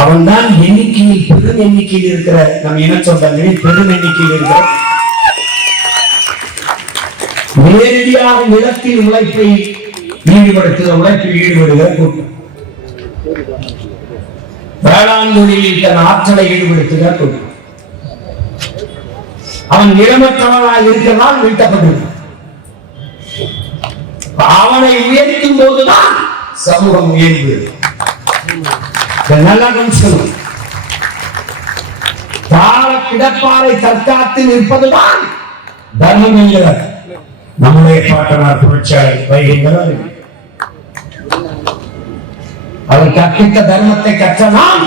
அவன் தான் எண்ணிக்கையில் பெரும் எண்ணிக்கையில் இருக்கிற நம் இன சொந்தங்களில் பெரும் எண்ணிக்கையில் இருக்கிற நேரடியாக நிலத்தில் உழைப்பை ஈடுபடுத்துகிற உழைப்பில் ஈடுபடுகிற கூட்டம், வேளாண் தொழிலில் தன் ஆற்றலை ஈடுபடுத்துகிற கூட்டம். அவன் நிலமற்றவனாக இருக்கிறதால் வீழ்த்தப்பட்டிருக்கிறான். அவனை உயர்த்தும் போதுதான் சமூகம் உயர்வு. நல்லா கவனிக்கணும். தாழ கிடப்பாரை தற்காத்து நிற்பதுதான் தர்மம் என்கிறார் நம்முடைய பாட்டனார் புரட்சியாளர் வைகின்றனர். அவர் கற்பித்த தர்மத்தை கற்ற நாம்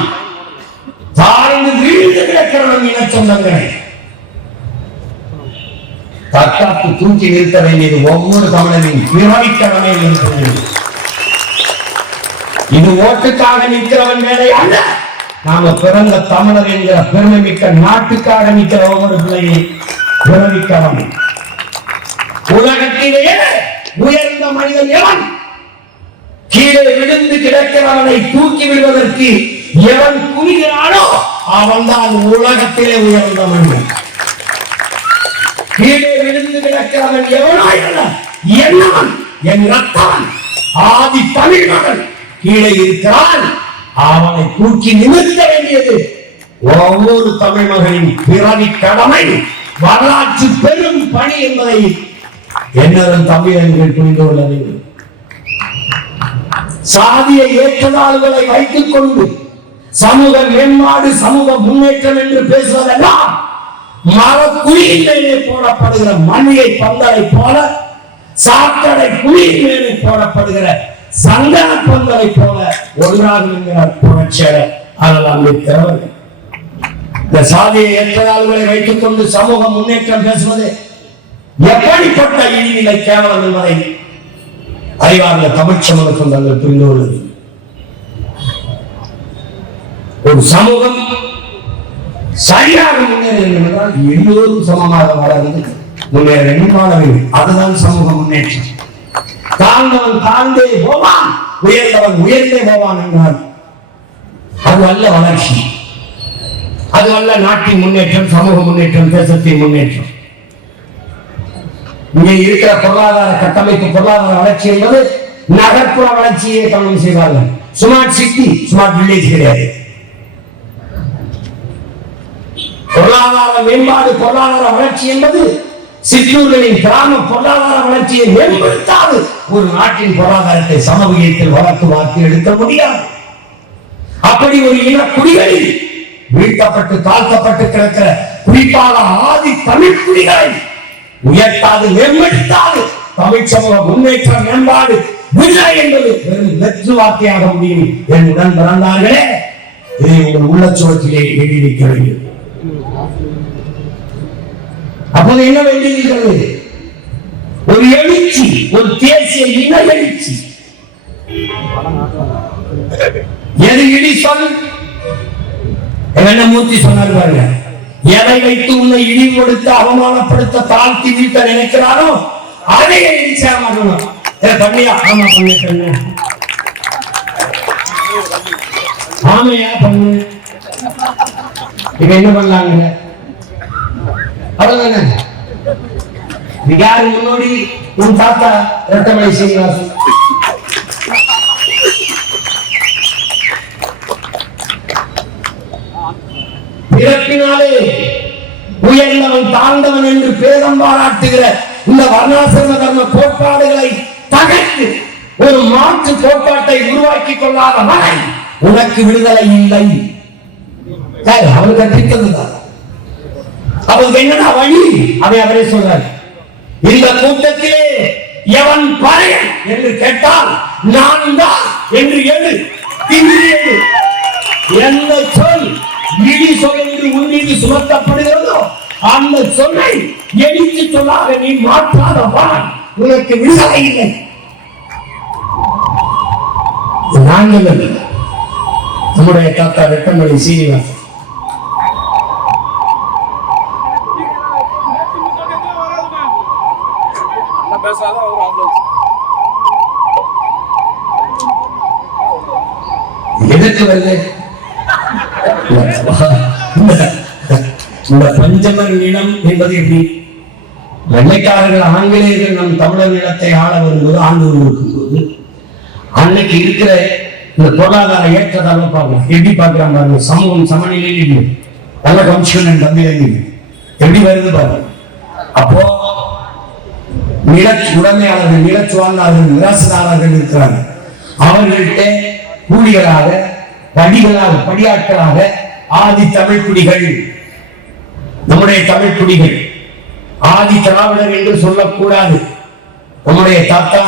தாழ்ந்து வீழ்ந்து கிடக்கிறவன் இன சொந்தங்களை தற்காத்து தூக்கி நிறுத்த வேண்டியது ஒவ்வொரு தமிழரின் பிறவி கடமை என்று. இது ஓட்டுக்காக நிற்கிறவன் வேலை அல்ல. நாம பிறந்த தமிழர் என்கிற பெருமை மிக்க நாட்டுக்காக நிற்கிற ஒவ்வொரு பிள்ளையை பிறவி கடமை. உலகத்திலேயே உயர்ந்த மனிதன் எவன்? கீழே விழுந்து கிடக்கிறவனை தூக்கி விடுவதற்கு எவன் குனிகிறானோ அவன் தான் உலகத்திலே உயர்ந்த மனிதன். கீழே விழுந்து கிடக்கிறவன் எவனாயிர என்னவன் என் ரத்தவன் ஆதி தமிழ் மகன் கீழே இருக்கிறான். அவனை தூக்கி நிறுத்த வேண்டியது ஒவ்வொரு தமிழ் மகனின் பிறவி கடமை, வரலாற்று பெரும் பணி என்பதை என்னும் தமிழர்கள் புரிந்து கொள்ள வேண்டும். சாதிய ஏற்றதாழ்வுகளை வைத்துக் கொண்டு சமூக மேம்பாடு சமூக முன்னேற்றம் என்று பேசுவதெல்லாம் மரக்குழியின் மேலே போடப்படுகிற மண்ணியை பந்தலை போல, சாக்கடை குழியின் மேலே போடப்படுகிற சங்கர பந்தலை போல ஒன்றாகும் என்கிறார் புரட்சியாளர் அம்பேத்கர். இந்த சாதியை ஏற்றதாழ்வுகளை வைத்துக் கொண்டு சமூக முன்னேற்றம் பேசுவது எப்படிப்பட்ட இழிநிலை கேவலம் என்பதை அறிவார்ந்த தமிழ் சமூக சொந்தங்கள் புரிந்து கொள்வது. ஒரு சமூகம் சரியாக முன்னேற என்றால் எல்லோரும் சமமாக வளர்ந்து முன்னேற வேண்டும். அதுதான் சமூக முன்னேற்றம். தாழ்ந்தவன் தாழ்ந்தே போவான், உயர்ந்தவன் உயர்ந்தே போவான் என்றால் அது அல்ல வளர்ச்சி, அது அல்ல நாட்டின் முன்னேற்றம், சமூக முன்னேற்றம், தேசத்தின் முன்னேற்றம். இங்கே இருக்கிற பொருளாதார கட்டமைப்பு, பொருளாதார வளர்ச்சி என்பது நகர்ப்புற வளர்ச்சியை கவனம் செய்வார்கள். ஸ்மார்ட் சிட்டி, ஸ்மார்ட் வில்லேஜ் கிடையாது. பொருளாதார மேம்பாடு, பொருளாதார வளர்ச்சி என்பது சிற்றூர்களின் கிராம பொருளாதார வளர்ச்சியை மேம்படுத்தாது ஒரு நாட்டின் பொருளாதாரத்தை சமூகத்தில் வளர்த்து வார்த்தை எடுக்க முடியாது. அப்படி ஒரு இன குடிகளில் வீழ்த்தப்பட்டு தாழ்த்தப்பட்டு கிடக்கிற குறிப்பாக ஆதி தமிழ் குடிகளை உயர்த்தாது மேம்படுத்தாது தமிழ் சமூக முன்னேற்றம் மேம்பாடு விடுதலை என்பது வெறும் வெற்று வார்த்தையாக முடியும். என் உடன் பிறந்தார்களே, இதை உங்கள் உள்ளச்சுவத்திலே எழுதியிருக்க வேண்டும். அப்போது என்ன வேண்டியிருக்கிறது? ஒரு எழுச்சி, ஒரு தேசிய இன எழுச்சி. எது இடி சொல் என்ன மூர்த்தி சொன்னார் பாருங்க. எதை வைத்து உன்னை இழிவுபடுத்த அவமானப்படுத்த தாழ்த்தி வீழ்த்த நினைக்கிறானோ அதை எழுச்சியா மாற்றணும். பண்ணியா? ஆமா பண்ணு. ஆமையா பண்ணு. இப்ப என்ன பண்ணலாங்க? அவ்வளவுதானே. யாரு முன்னோடி? உன் தாத்தா இரட்டமலை சீனிவாசன். பிறப்பினாலே உயர்ந்தவன் தாழ்ந்தவன் என்று பேதம் பாராட்டுகிற இந்த வர்ணாசிரம தர்ம கோட்பாடுகளை தகர்த்து ஒரு மாற்று கோட்பாட்டை உருவாக்கி கொள்ளாத வரை உனக்கு விடுதலை இல்லை. அவர் கற்பித்ததுதான். அவருக்கு என்னடா வழி? அதை அவரே சொல்றார். இந்த கூட்டத்திலே எவன் பறையன் என்று கேட்டால் நான் தான் என்று எழு. எந்த சொல் இடி சொல் என்று உன் மீது சுமத்தப்படுகிறதோ அந்த சொல்லை எடித்து சொல்லாக நீ மாற்றாத உனக்கு விடுதலை இல்லை. நாங்கள் நம்முடைய தாத்தா இரட்டமலை சீனிவாசன் எதற்கு வரல? இந்த பஞ்சமர் நிலம் என்பது எப்படி? வெள்ளைக்காரர்கள் ஆங்கிலேயர்கள் நம் தமிழர் நிலத்தை ஆள வரும்போது ஆண்டு இருக்கும் போது அன்னைக்கு இருக்கிற இந்த பொருளாதார ஏற்றத்தாலும் பார்க்கலாம். எப்படி பார்க்கிறான் பாருங்க. சமூகம் சமநிலையில் இல்லை. நல்ல கமிஷன் தம்பியில் எப்படி வருது பாருங்க. அப்போ நில உடமையாளர்கள், நிலச்சுவாழ்ந்தார்கள், நிராசனாளர்கள் இருக்கிறாங்க. அவர்கள்ட்ட கூலிகளாக படியாட்களாக ஆதி தமிழ் குடிகள், நம்முடைய தமிழ் குடிகள். ஆதி திராவிடர் என்று சொல்லக்கூடாது. நம்முடைய தாத்தா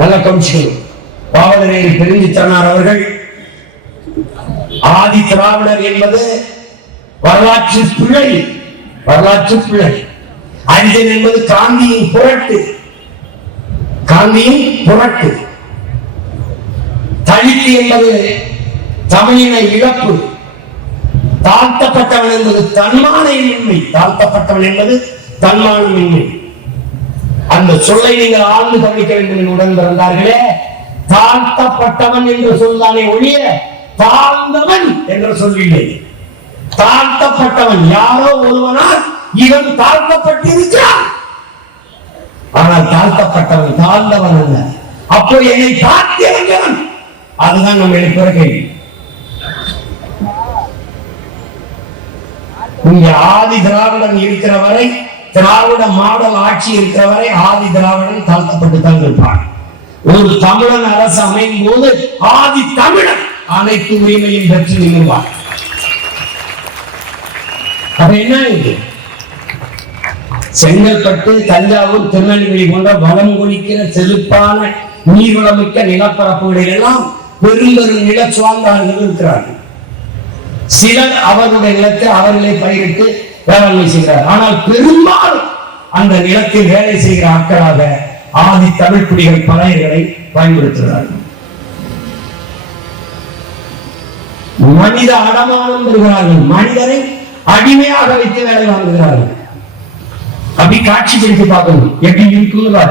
நல்ல கமிஷன் பாவலரேறு பெருஞ்சித்தனார் அவர்கள் ஆதி திராவிடர் என்பது வரலாற்று பிழை, வரலாற்று பிழை. அரிஜன் என்பது காந்தியின் புரட்டு, காந்தியின் புரட்டு. தலித்து என்பது தமிழின இழப்பு. தாழ்த்தப்பட்டவன் என்பது தன்மானமின்மை, தாழ்த்தப்பட்டவன் என்பது தன்மானமின்மை. அந்த சொல்லை நீங்கள் ஆழ்ந்து கவனிக்க வேண்டும். உடன் பிறந்தார்களே, தாழ்த்தப்பட்டவன் என்று சொல்தானே ஒழிய தாழ்ந்தவன் என்று சொல்லில்லை. தாழ்த்தப்பட்டவன் யாரோ ஒருவனால் இவன் தாழ்த்தப்பட்டிருக்கிறான். ஆனால் தாழ்த்தப்பட்டவன் தாழ்ந்தவன் அல்ல. அப்போ என்னை தாழ்த்தியவன், அதுதான் நம்ம எழுப்புற கேள்வி. இங்க ஆதி திராவிடன் இருக்கிற வரை, திராவிட மாடல் ஆட்சி இருக்கிற வரை ஆதி திராவிடன் தாழ்த்தப்பட்டு தான் இருப்பான். ஒரு தமிழன் அரசு அமையும் போது ஆதி தமிழன் அனைத்து உரிமையும் பெற்று நிறுவார். அப்ப என்ன இது? செங்கல்பட்டு, தஞ்சாவூர், திருநெல்வேலி போன்ற வளம் கொளிக்கிற செழிப்பான நீர்வளமிக்க நிலப்பரப்புகளில் எல்லாம் பெரும் பெரும் நில சுவாந்தார்கள் இருக்கிறார்கள். சிலர் அவர்களுடைய நிலத்தை அவர்களை பயிரிட்டு வேளாண்மை செய்கிறார். ஆனால் பெரும்பாலும் அந்த நிலத்தில் வேலை செய்கிற ஆட்களாக ஆதி தமிழ் குடிகள் பறையர்களை பயன்படுத்துகிறார்கள். மனித அடமானம் பெறுகிறார்கள். மனிதரை அடிமையாக வைத்து வேலை வாங்குகிறார்கள். அப்படி காட்சி பிடித்து பார்க்கணும் எப்படி இருக்குன்னு.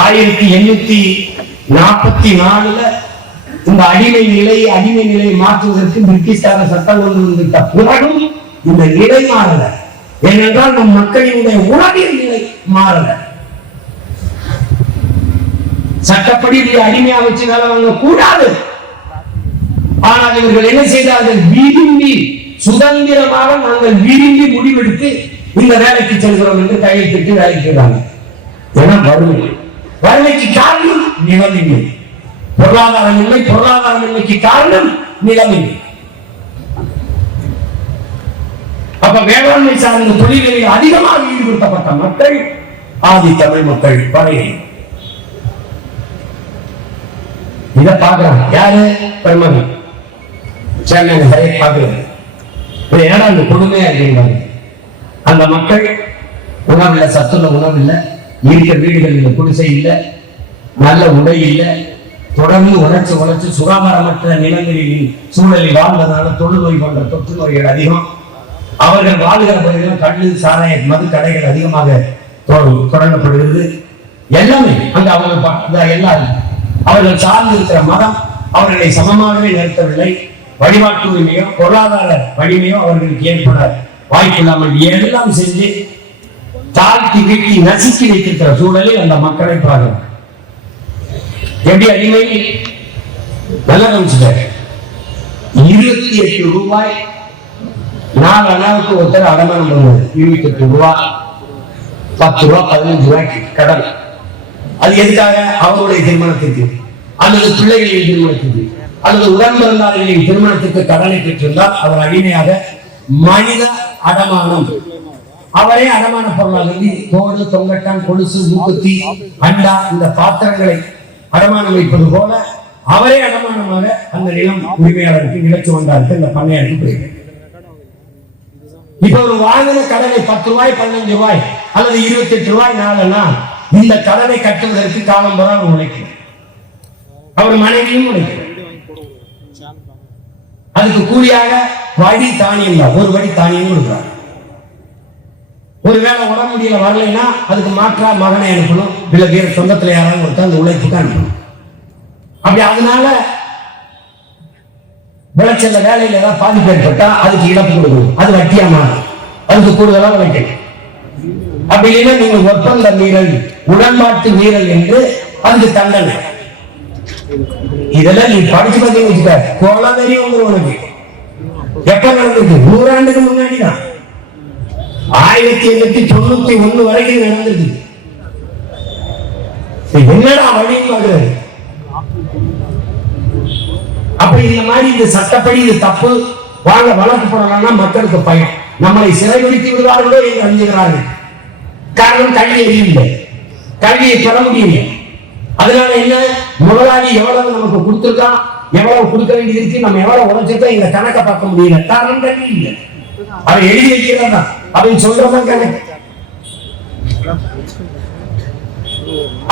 1844 இந்த அடிமை நிலையை மாற்றுவதற்கு பிரிட்டிஷார சட்டம் கொண்டு வந்துவிட்ட பிறகும் இந்த நிலை மாறல. ஏனென்றால் நம் மக்களினுடைய உணவியல் நிலை மாறல. சட்டப்படி அடிமையா வச்சு வேலை வாங்க கூடாது. ஆனால் இவர்கள் என்ன செய்தார்கள்? விரும்பி சுதந்திரமாக நாங்கள் விரும்பி முடிவெடுத்து இந்த வேலைக்கு செல்கிறோம் என்று கையெழுத்திட்டு வேலைக்கிறாங்க. ஏன்னா வறுமைக்கு காரணம் நிலமின்மை, பொருளாதாரமின்மைக்கு காரணம் நிலமின்மை. அப்ப வேளாண்மை சார்ந்த தொழில்களில் அதிகமாக ஈடுபடுத்தப்பட்ட மக்கள் ஆதி தமிழ் மக்கள் பறையர். இதை பார்க்கிறாங்க யாரு? பெண்மணி சென்னை பார்க்கிறது. ஏன்னா அந்த கொடுமையா இருக்கின்றாங்க. அந்த மக்கள் உணவில்லை, சத்துள்ள உணவில்லை, இருக்கிற வீடுகள் இல்லை, குடிசை இல்லை, நல்ல உடை இல்லை, தொடர்ந்து உழைச்சு சுகாதாரமற்ற நிலங்களில் சூழலில் வாழ்ந்ததால தொழுநோய் போன்ற தொற்று நோய்கள் அதிகம். அவர்கள் வாழ்கிற பகுதியில் கல்லு, சாராய, மது கடைகள் அதிகமாக தொடங்கப்படுகிறது. எல்லாமே அங்க அவர்கள் எல்லாரும் அவர்கள் சார்ந்து இருக்கிற மதம் அவர்களை சமமாகவே நிறுத்தவில்லை. வழிபாட்டு உரிமையோ பொருளாதார வலிமையோ அவர்களுக்கு ஏற்பட வாய்ப்பில்லாமல் எல்லாம் செஞ்சு தாழ்த்தி வீட்டி நசுக்கி வைத்திருக்கிற சூழலில் அந்த மக்களை பார்க்கலாம். எப்படி அடிமை நல்ல கமிச்சிட்டாரு. 28 ரூபாய் 4 அண்ணாவுக்கு ஒருத்தர் அடமானம் பண்ணுவார். 28 ரூபாய், 10 ரூபாய், 15 ரூபாய்க்கு கடன். அது எதுக்காக? அவருடைய திருமணத்துக்கு அல்லது பிள்ளைகளின் திருமணத்துக்கு அல்லது உடன் பிறந்தார்களின் திருமணத்துக்கு கடனை பெற்றிருந்தால் அவர் அடிமையாக மனித அடமானம், அவரே அடமான பொருளாக தோடு, தொங்கட்டான், கொலுசு, மூக்குத்தி, அண்டா இந்த பாத்திரங்களை அடமானம் வைப்பது போல அவரே அடமானமாக அந்த நிலம் உரிமையாளருக்கு நிலச்சு வந்தாருக்கு இந்த பண்ணையாருக்கு போயிருக்க. இப்ப ஒரு வாங்கின கடனை 10 ரூபாய், 15 ரூபாய் அல்லது 28 ரூபாய் நாளுன்னா இந்த கடனை கட்டுவதற்கு காலம் போல அவர் உழைக்கிறார். அவர் மனைவியும் உழைக்கிறார். அதுக்கு கூலியாக வடி தானியம் தான், ஒரு வடி தானியம் கொடுக்கிறார். ஒருவேளை உடம்பு முடியல வரலைன்னா அதுக்கு மாற்றா மகனை அனுப்பணும், இல்ல வேற சொந்தத்துல யாராவது ஒருத்தர் அந்த உழைப்புக்கு அனுப்பணும். அப்படி அதனால விளைச்சல் வேலையில ஏதாவது பாதிப்பு ஏற்பட்டா அதுக்கு இழப்பு கொடுக்கணும். அது வட்டியா மாறும், அதுக்கு கூடுதலாக வைக்கணும். அப்படி இல்லைன்னா நீங்க ஒப்பந்த மீறல், உடன்பாட்டு மீறல் என்று அதுக்கு தண்டனை. இதெல்லாம் நீ படிச்சு பார்த்தீங்க வச்சுக்க கோலா தெரியும் உனக்கு. எப்ப நடந்திருக்கு? 100 ஆண்டுக்கு முன்னாடிதான். 1891 வரைக்கும் நடந்திருக்கு. என்னடா வழிபாடு? அப்ப இந்த மாதிரி இந்த சட்டப்படி இது தப்பு, வாங்க வழக்கு போடலாம்னா மக்களுக்கு பயம். நம்மளை சிறைபிடித்து விடுவார்களோ என்று அஞ்சுகிறார்கள். காரணம் கல்வி அறிவில்லை, கல்வியை பெற முடியல. அதனால என்ன, முதலாளி எவ்வளவு நமக்கு கொடுத்திருக்கான், எவ்வளவு கொடுக்க வேண்டியது இருக்கு, நம்ம எவ்வளவு உழைச்சிருக்கோம், இந்த கணக்கை பார்க்க முடியல. காரணம் கல்வி இல்லை. அதை எழுதி வைக்கிறதா அப்படின்னு சொல்றதான் கணக்கு.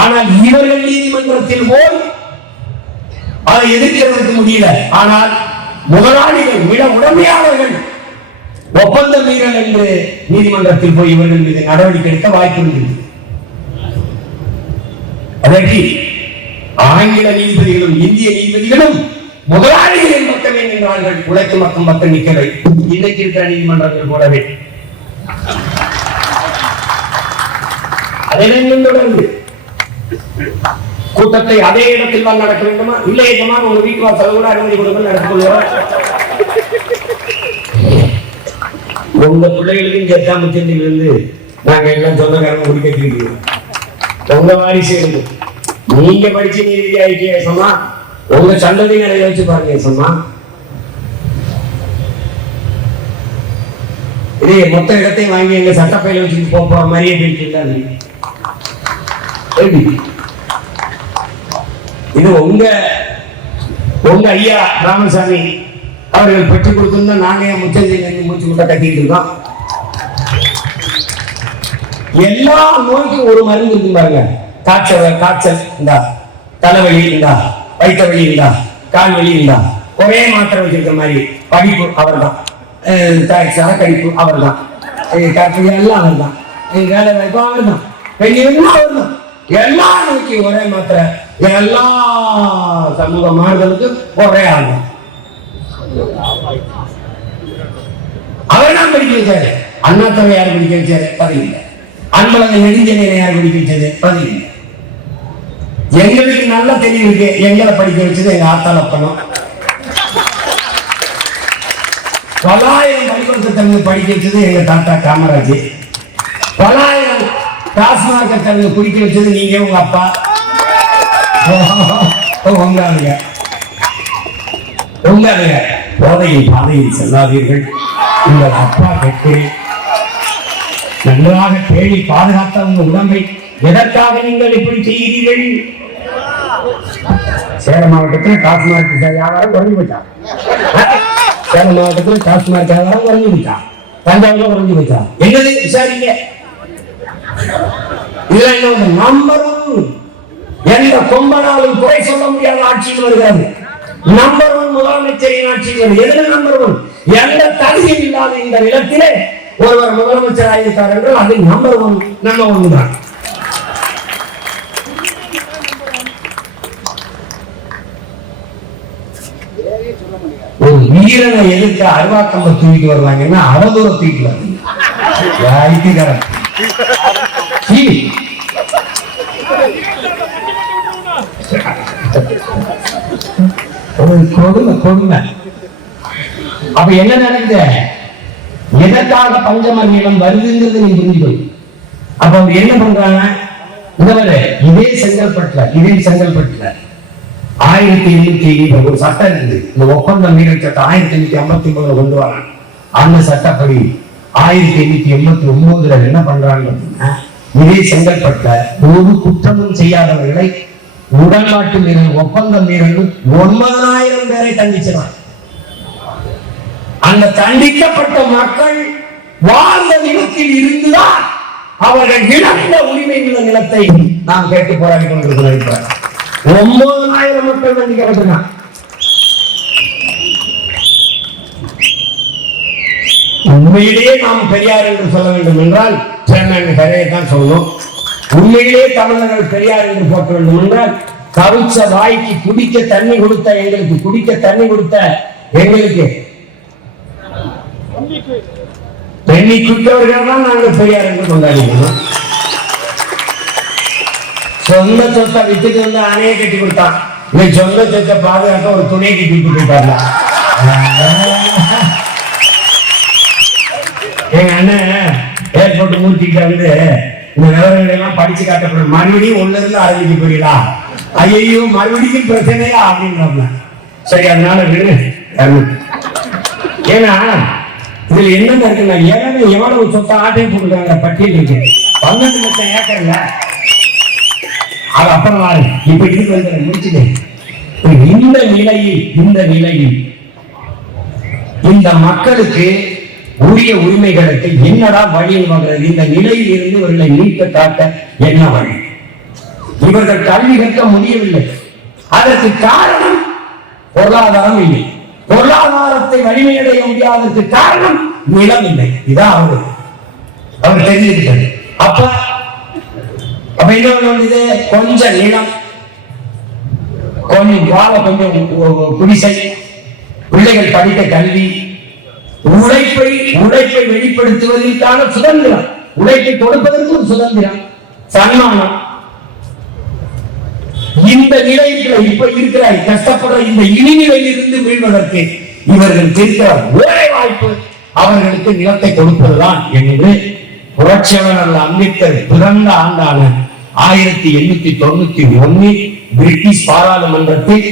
ஆனால் இவர்கள் நீதிமன்றத்தில் போய் அதை எதிர்க்கிறதுக்கு முடியல. ஆனால் முதலாளிகள், விட உடமையாளர்கள் ஒப்பந்த மீறல் என்று நீதிமன்றத்தில் போய் இவர்கள் மீது நடவடிக்கை எடுக்க வாய்ப்பு இருந்தது. அதற்கு ஆங்கில நீதிபதிகளும் இந்திய நீதிபதிகளும் முதலாளிகளின் மக்களே நின்றார்கள், உழைக்கும் மக்கள் நிற்கவை. இன்னைக்கு இருக்கிற நீதிமன்றங்கள் போலவே அதை தொடர்ந்து கூட்டத்தை அதே இடத்தில் தான் நடக்க வேண்டுமா? இல்லை உங்க வீட்டு வாசல் கூட அனுமதி கொடுக்க நடத்துக்கொள்வோம். உங்க பிள்ளைகளுக்கும் ஜெத்தாம சென்றிலிருந்து நாங்க எல்லாம் சொந்தக்காரங்க குடிக்கிறோம். உங்க வாரிசு இருக்கு, நீங்க படிச்சு நீதி ஆயிட்டே சொன்னா உங்க சந்ததி நிறைய வச்சு பாருங்க சொன்னா இதே மொத்த இடத்தையும் வாங்கி எங்க சட்டப்பையில வச்சுட்டு போற மாதிரியே போயிட்டு. இது உங்க ஐயா ராமசாமி அவர்கள் பெற்றுக் கொடுத்திருந்தா நாங்க மூச்சு முட்டை கட்டிட்டு இருக்கோம். எல்லா நோய்க்கும் ஒரு மருந்து இருக்கு பாருங்க. காய்ச்சல் இந்தா, தலைவலி இந்தா, வயிற்று வலி இந்தா, கால் வலி இந்தா, ஒரே மாத்திரை வச்சிருக்க மாதிரி. படிப்பு அவர் தான், சரக்கடிப்பு அவர் தான், எல்லாம் அவர் தான், வேலை வாய்ப்பு அவர் தான், பெண்கள் அவர் தான். எல்லா நோய்க்கும் ஒரே மாத்திரை, எல்லா சமூக மாறுதலுக்கு ஒரே ஆள். அவர் தான் படிக்க வச்சாரு. அண்ணாத்துறை யார் படிக்க வச்சாரு? பதிவில்லை. அன்பழகன் நெடுஞ்செழியனை யார் படிக்க வச்சது? பதிவில்லை. எங்களுக்கு நல்ல தெளிவு இருக்கு, எங்களை படிக்க வச்சது எங்க ஆத்தால பணம். பலாயிரம் பள்ளிக்கூடத்தை படிக்க வச்சது எங்க தாத்தா காமராஜ். பலாயிரம் டாஸ்மாக கல்வி குடிக்க வச்சது நீங்க, உங்க அப்பா. உங்க போதையின் பாதையில் செல்லாதீர்கள். உங்கள் அப்பா கேட்டு நன்றாக பேணி பாதுகாத்த உங்க உடம்பை எதற்காக நீங்கள் இப்படி செய்கிறீர்கள்? சேலம் மாவட்டத்தில் டாஸ்மாக் வியாபாரம் குறைஞ்சு போச்சா? சேலம் மாவட்டத்தில் டாஸ்மாக் வியாபாரம் குறைஞ்சு போச்சா? தஞ்சாவூர்ல குறைஞ்சு போச்சா? என்னது விசாரிங்க. இதுல என்ன நம்பர் ஒன், எந்த கொம்பனாலும் குறை சொல்ல முடியாத ஆட்சியில் வருகிறது. நம்பர் ஒன் முதலமைச்சரின் ஆட்சியில் வருகிறது. எதுல நம்பர் ஒன்? எந்த தகுதியும் இல்லாத இந்த நிலத்திலே ஒருவர் முதலமைச்சர் ஆகியிருக்கார் என்றால் அது நம்பர் ஒன், நம்ம ஒண்ணுதான். ஒரு வீரனை எதிர்க்க அருவாக்கம்ப தூக்கிட்டு வருவாங்கன்னா அவதூற தூக்கிட்டு வருவாங்க. கொடுமை. அப்ப என்ன நடக்குது? எதற்காக பஞ்சமர்ணியம் வருதுங்கிறது நீ புரிஞ்சுக்கோ. அப்ப அவங்க என்ன பண்றாங்க? இதே செங்கல்பட்டுல 1870 ஒரு சட்டம் இருந்து இந்த ஒப்பந்தம் மீறல் சட்டம் 1859 கொண்டு வராங்க. அந்த சட்டப்படி 1889 என்ன பண்றாங்க அப்படின்னா, இதே செங்கல்பட்டுல ஒரு குற்றமும் செய்யாதவர்களை உடன்பாட்டு மீறல், ஒப்பந்த மீறல் 9000 பேரை தண்டிச்சிருவாங்க. அந்த தண்டிக்கப்பட்ட மக்கள் வாழ்ந்த நிலத்தில் இருந்துதான் அவர்கள் இழந்த உரிமை உள்ள நிலத்தை நாம் கேட்டு போராடி கொண்டிருக்கிறோம். 9000 மக்கள் தண்டிக்கப்பட்டிருக்காங்க. உண்மையிலேயே நாம் பெரியார் என்று சொல்ல வேண்டும் என்றால் தான் சொல்லணும். உண்மையிலே தமிழர்கள் பெரியார் என்று போட்ட வேண்டும் என்றால் கவிச்ச வாய்க்கு குடிக்க தண்ணி கொடுத்த எங்களுக்கு பெண்ணி குற்றவர்கள் தான் நாங்கள் பெரியார் என்று கொண்டாடிக்கணும். சொந்த சொத்தை வித்துட்டு வந்து அணையை கட்டி கொடுத்தான். இந்த சொந்த சொத்தை பாதுகாக்க ஒரு துணை கட்டி போயிட்டாங்க. எங்க அண்ணன் ஏர்போர்ட் மூர்த்திக்கிட்ட வந்து இந்த விவரங்களை எல்லாம் படிச்சு காட்டப்படும். மறுபடியும் ஒண்ணுல இருந்து ஆரம்பிக்க போறீங்களா? ஐயோ மறுபடியும் பிரச்சனையா அப்படின்ற. சரி, அதனால விடு. ஏன்னா இதுல என்ன இருக்குன்னா, எவ்வளவு சொத்தை ஆட்டையை போட்டுருக்காங்க பட்டியல் இருக்கு. 12 லட்சம் ஏக்கர்ல. அது அப்புறம் இப்ப இதுக்கு வந்து முடிச்சுட்டேன். இந்த நிலையில் இந்த மக்களுக்கு உரிய உரிமைகளுக்கு என்னடா வழியில் வாங்குறது? இந்த நிலையில் இருந்து இவர்களை மீட்க காட்ட என்ன வழி? இவர்கள் கல்வி கற்க முடியவில்லை. அதற்கு காரணம் பொருளாதாரம் இல்லை. பொருளாதாரத்தை வலிமையடைய முடியாததற்கு காரணம் நிலம் இல்லை. இதான் அவர் தெரிஞ்சுக்கிட்டது. அப்ப இன்னொன்று கொஞ்சம் நிலம், கொஞ்சம் குடிசை, பிள்ளைகள் படித்த கல்வி, உழைப்பை வெளிப்படுத்துவதற்கான சுதந்திரம், உழைப்பை கொடுப்பதற்கு ஒரு சுதந்திரம், சன்மானம். இந்த நிலையில் இப்ப இருக்கிற கஷ்டப்படுற இந்த இழிநிலையில் இருந்து மீள்வதற்கு இவர்கள் இருக்கிற வேலை வாய்ப்பு அவர்களுக்கு நிலத்தை கொடுப்பதுதான் என்று புரட்சியாளர் அம்பேத்கர் பிறந்த ஆண்டான 1891 பிரிட்டிஷ் பாராளுமன்றத்தில்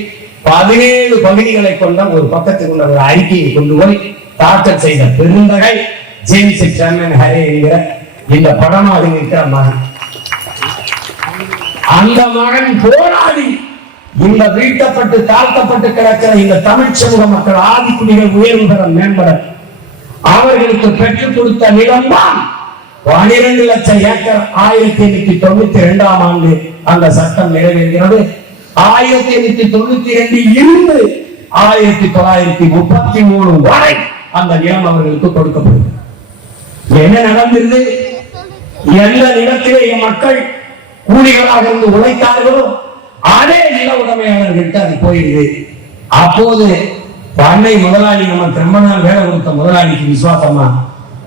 17 பகுதிகளை கொண்ட ஒரு பக்கத்துக்கு உள்ள ஒரு அறிக்கையை கொண்டு போய் தாக்கல் செய்த பெருந்தகை ஜேம்ஸ் கேமரன் ஹரே என்கிற இந்த படமாக இருக்கிற மகன். அந்த மகன் போராடி இந்த வீழ்த்தப்பட்டு தாழ்த்தப்பட்டு கிடக்கிற இந்த தமிழ் சமூக மக்கள், ஆதிக்குடிகள் உயர்வு பெற மேம்பட அவர்களுக்கு பெற்றுக் கொடுத்த நிலம் தான் 12 லட்சம் ஏக்கர். 1892 ஆண்டு அந்த சட்டம் நிறைவேறுகிறது. 1892 இருந்து 1933 வரை அந்த நிலம் அவர்களுக்கு கொடுக்கப்படும். என்ன நடந்தது? எந்த நிலத்திலே மக்கள் கூலிகளாக இருந்து உழைத்தார்களோ அதே நில உடைமையாளர்கள்ட்ட அது போயிடுது. அப்போது பண்ணை முதலாளி, நம்ம ரொம்ப நாள் வேலை கொடுத்த முதலாளிக்கு விசுவாசமா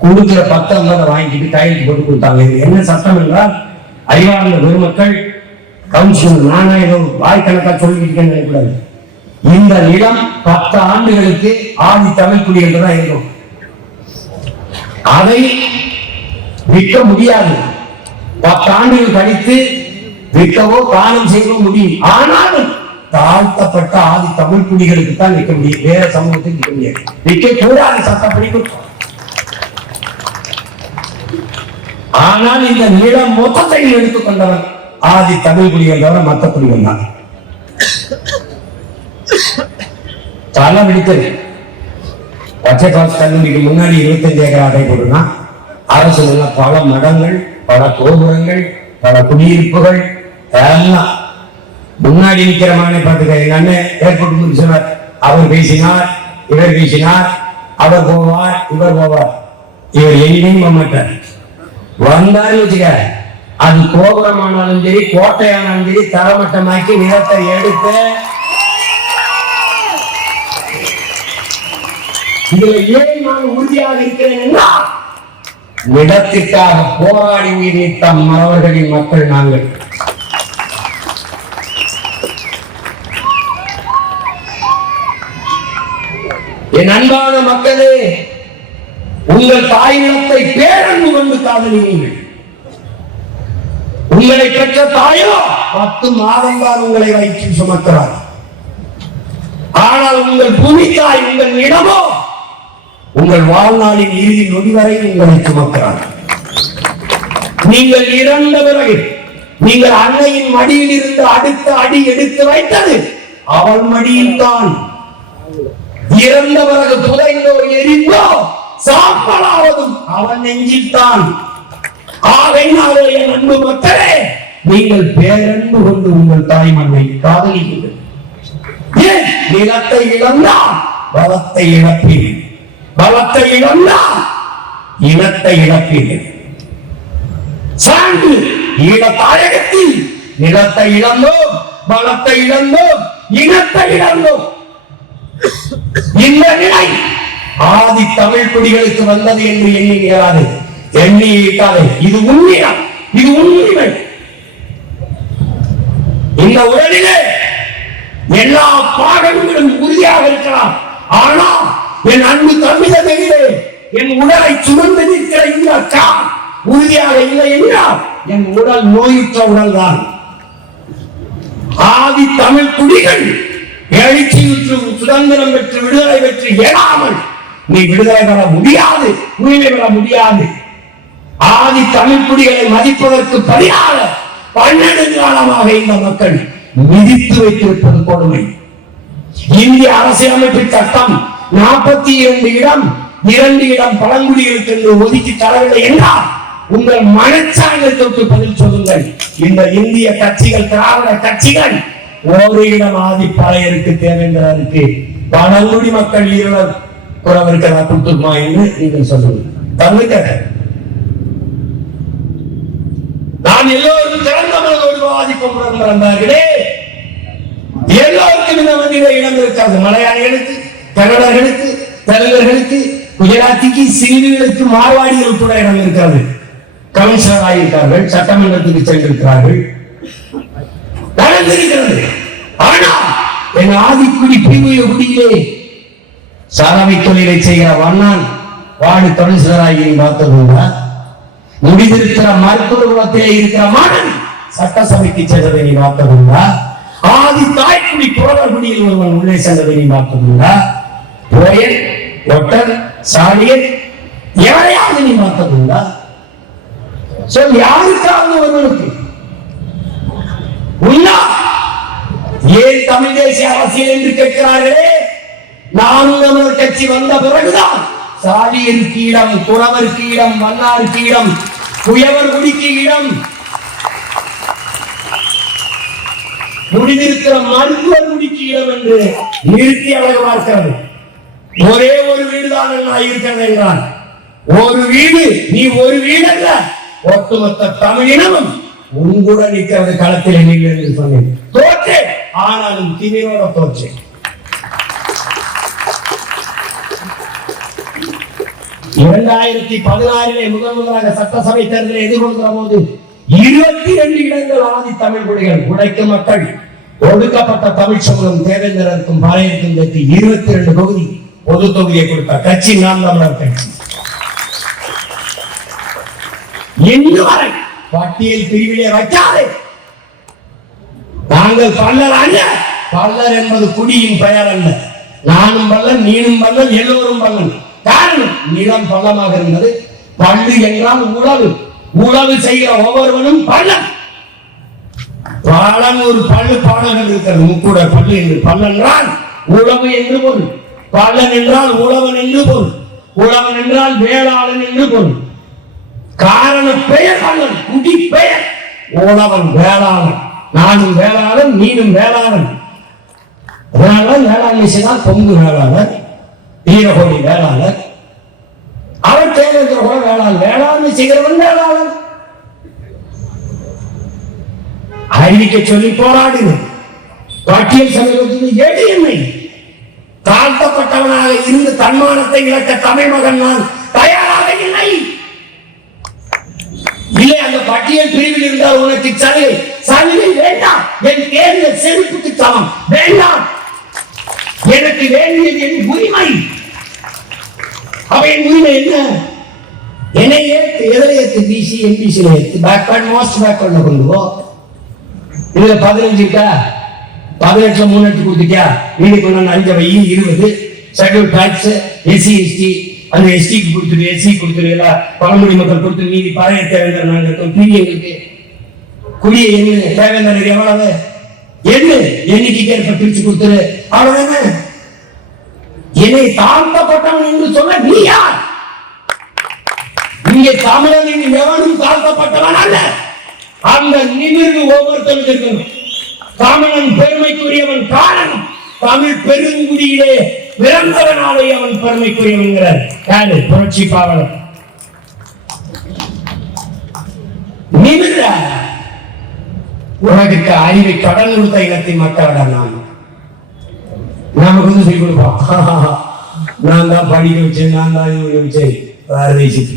கொடுக்கிற 10 வாங்கிட்டு கையெழுத்து போட்டு கொடுத்தாங்க. இது என்ன சட்டம் என்றால், அறிவார்ந்த பெருமக்கள், கவுன்சில், நானா ஏதோ வாய்க்கணக்கா சொல்லிட்டு நினைக்கூடாது. இந்த நிலம் 10 ஆண்டுகளுக்கு ஆதி தமிழ் குடிகள் தான் இருக்கும். அதை விற்க முடியாது. 10 ஆண்டுகள் கழித்து விற்கவோ தானம் செய்யவோ முடியும். ஆனாலும் தாழ்த்தப்பட்ட ஆதி தமிழ் குடிகளுக்கு தான் விற்க முடியும், வேற சமூகத்துக்கு விற்க முடியாது. விற்க கூடாது சட்டப்படி. ஆனால் இந்த நிலம் மொத்தத்தை எடுத்துக்கொண்டவன் ஆதி தமிழ் குடிகள் தவிர மற்ற குடிகள் தான். தலை விடுத்தது. பச்சை பாஸ் கல்லூரிக்கு முன்னாடி 25 ஏக்கர் ஆட்டை போட்டுனா அரசு பல மடங்கள், பல கோபுரங்கள், பல குடியிருப்புகள் எல்லாம் முன்னாடி நிற்கிறமான பார்த்துக்க. எங்க அண்ணன் ஏர்போர்ட் முடிச்சவர், அவர் பேசினார், இவர் பேசினார், அவர் போவார், இவர் போவார். இவர் எங்கேயும் போக மாட்டார். வந்தான்னு வச்சுக்க, அது கோபுரமானாலும் சரி, கோட்டையானாலும் சரி, தரமட்டமாக்கி நிலத்தை எடுத்து இதுல ஏன் நான் உறுதியாக இருக்கிறேன்? நிலத்திற்காக போராடி உயிர் நீத்த மறவர்களின் மக்கள் நாங்கள். என் அன்பான மக்களே, உங்கள் தாய் நிலத்தை பேரன்பு கொண்டு காதலியுங்கள். உங்களை பெற்ற தாயோ 10 மாதம் தான் உங்களை வயிற்றில் சுமக்கிறார். ஆனால் உங்கள் பூமி தாய், உங்கள் இடமோ உங்கள் வாழ்நாளின் இறுதி நொடி வரை உங்களை சுமக்கிறார். நீங்கள் இறந்த பிறகு நீங்கள் அன்னையின் மடியில் இருந்து அடுத்த அடி எடுத்து வைத்தது அவள் மடியில் தான். இறந்த பிறகு புதைந்தோ எரிந்தோ சாம்பலாவதும் அவன் நெஞ்சில் தான். ஆகையினாலே என் அன்பு மக்களே, நீங்கள் பேரன்பு கொண்டு உங்கள் தாய் மண்ணை காதலிக்கிறீர்கள். ஏன் நிலத்தை இழந்தால் பலத்தை இழப்பீர்கள், பலத்தை இழந்தால் இனத்தை இழப்பீர்கள். சான்று ஈழ தாயகத்தில் நிலத்தை இழந்தோம், பலத்தை இழந்தோம், இனத்தை இழந்தோம். இந்த நிலை ஆதி தமிழ் குடிகளுக்கு வந்தது என்று எண்ணுகிறாரு, எண்ணி இருக்காது. இது உண்மையா? இது உண்மை. இந்த உடலிலே எல்லா பாகங்களும் உறுதியாக இருக்கலாம். ஆனால் என் அன்பு தமிழகத்திலே என் உடலை சுமந்து நிற்கிற இந்த உறுதியாக இல்லை என்றால் என் உடல் நோயுற்ற உடல் தான். ஆதி தமிழ் குடிகள் எழுச்சியுற்று சுதந்திரம் பெற்று விடுதலை பெற்று எழாமல் நீ விடுதலை பெற முடியாது, உரிமை பெற முடியாது. ஆதி தமிழ் குடிகளை மதிப்பதற்கு பதிலாக 12 காலமாக இந்த மக்கள் மிதித்து வைத்திருப்பது கொடுமை. இந்திய அரசியலமைப்பு சட்டம் 42 இடம் 2 இடம் பழங்குடிகளுக்கு என்று ஒதுக்கி தரவில்லை என்றால் உங்கள் மனச்சாங்கை தொட்டு பதில் சொல்லுங்கள். இந்த இந்திய கட்சிகள், திராவிட கட்சிகள் ஒரு இடம் ஆதி பழையருக்கு தேவைங்கிறதுக்கு பழங்குடி மக்கள் ஈரோடு குறவருக்கா கொடுத்துருமா என்று நீங்கள் சொல்லுங்கள். தமிழக நான் எல்லோருக்கும் திறந்த மனதோடு விவாதிப்போம் நண்பர்களே. எல்லோருக்கும் இந்த மண்ணிலே இடம் இருக்காது. மலையாளிகளுக்கு, கன்னடர்களுக்கு, தெலுங்கர்களுக்கு, குஜராத்திக்கு, சிறுமிகளுக்கு, மார்வாடிகளுக்கு கூட இடம் இருக்காது. கமிஷனர் ஆகியிருக்கார்கள், சட்டமன்றத்துக்கு சென்றிருக்கிறார்கள், நடந்திருக்கிறது. ஆனால் என் ஆதிக்குடி பிரிவு குடியிலே சாராவை தொழிலை செய்கிற வண்ணான் வார்டு கமிஷனராகி பார்த்ததுண்டா? முடிந்திருக்கிற மருத்துவ குலத்திலே இருக்கிற மகன் சட்டசபைக்கு சென்றதை நீ பார்த்ததுண்டா? ஆதி தாய்க்குடி புறவர்குடியில் ஒருவன் உள்ளே சென்றதை நீ பார்த்ததுண்டா? போயன், ஒட்டர், சாடியன் எவரையாவது நீ பார்த்ததுண்டா? சொல், யாருக்காவது ஒருவனுக்கு உண்டா? ஏன் தமிழ் தேசிய அரசியல் என்று கேட்கிறார்களே? நானும் தமிழர் கட்சி வந்த பிறகுதான் சாதியருக்கு இடம், குறவருக்கு இடம், மன்னாருக்கு இடம், குயவர் குடிக்கு இடம், முடிந்திருக்கிற மருத்துவர் குடிக்கு இடம் என்று நிறுத்தி அழகு பார்க்கிறது. ஒரே ஒரு வீடுதான் இருக்கிறது என்றான். ஒரு வீடு, நீ ஒரு வீடு அல்ல, ஒட்டுமொத்த தமிழினமும் உங்களுடன் நிற்கிறது களத்தில் என்று சொன்னேன். தோற்றேன், ஆனாலும் திமிரோட தோற்றேன். 2016 முதலாக சட்டசபை தேர்தலை எதிர்கொள்கிற போது 22 இடங்கள் ஆதி தமிழ் குடிகள், உழைக்கும் மக்கள், ஒடுக்கப்பட்ட தமிழ் சமூகம் தேவேந்திரருக்கும் பாளையருக்கும் சேர்த்து 22 தொகுதி பொது தொகுதியை கொடுத்த கட்சி நாம் தமிழர் கட்சி. இன்று வரை பட்டியல் பிரிவிலே வைக்காதே. நாங்கள் பல்லர் அல்ல. பல்லர் என்பது குடியின் பெயர் அல்ல. நானும் பல்லன், நீனும் பல்லன், எல்லோரும் பல்லன். காரணம், நிலம் பள்ளமாக இருந்தது. பள்ளு என்றால் உழவு, உழவு செய்கிற ஒவ்வொருவனும் பள்ளன். பலன் ஒரு பள்ளு பாடல்கள் இருக்கிறது. முக்கூட பள்ளு என்று. பல்லென்றால் உழவு என்று பொருள். பல்லன் என்றால் உழவன் என்று பொருள். உழவன் என்றால் வேளாளன் என்று பொருள். காரண பெயர் பல்லன், குடி பெயர். உழவன் வேளாளன், நானும் வேளாளன், நீனும் வேளாளன். வேளாண்மை செய்தால் பொங்கு வேளாளர், வீரகோடி வேளாளர், அவர் தேர்தல் கூட வேளாளர். வேளாண்மை செய்கிறவன் வேளாளர். அறிவிக்க சொல்லி போராடினோம். பட்டியல் சமூகத்தில் எளிமை தாழ்த்தப்பட்டவனாக இருந்து தன்மானத்தை இழக்க தமிழ் மகன் நான் தயாராக இல்லை. இல்லை, அந்த பட்டியல் பிரிவில் இருந்தால் உனக்கு சலுகை சலுகை வேண்டாம். என் தேர்தல் செருப்புக்கு சமம் வேண்டாம். எனக்கு வேண்டியது என் உரிமை. அவ என் உரிமை என்ன? என்னை ஏற்று, எதிரை ஏற்று, பிசி எம்பிசி ஏற்று, பேக்வர்ட் மோஸ்ட் பேக்வர்ட் கொண்டு போ. இதுல 15 இருக்கா, 18ல 3 எடுத்து கொடுத்துட்டியா, வீடு கொண்டு 5 வை, 20 ஷெட்யூல் ட்ரைப்ஸ், எஸ்சி எஸ்டி, அந்த எஸ்டிக்கு கொடுத்துரு, எஸ்சி கொடுத்துரு, எல்லாம் பழங்குடி மக்கள் கொடுத்து மீதி பழைய தேவேந்தர் நாங்கள் இருக்கோம். எங்களுக்கு குடிய என்ன தேவேந்தர் எவ்வளவு என்ன எண்ணிக்கைக்கு ஏற்ப பிரிச்சு கொடுத்துரு, அவ்வளவுதானே. என்னை தாழ்த்தப்பட்டவன் என்று சொல்ல நீ யார்? இங்கே தமிழனின் எவனும் தாழ்த்தப்பட்டவன் அல்ல. அந்த நிமிர்வு ஒவ்வொருத்தரும் இருக்கணும். தமிழன் பெருமைக்குரியவன். காரணம், தமிழ் பெருங்குடியிலே பிறந்தவனாலே அவன் பெருமைக்குரியவன்கிறார் யாரு? புரட்சி பாவலர். நிமிர்ற உலகுக்கு அறிவை கடன் கொடுத்த இனத்தின் மக்களடா நாம். நமக்கு வந்து சொல்லி கொடுப்போம், நான் தான் படிக்க வச்சேன், நான் தான் இது வச்சேன், வேற தேசிட்டு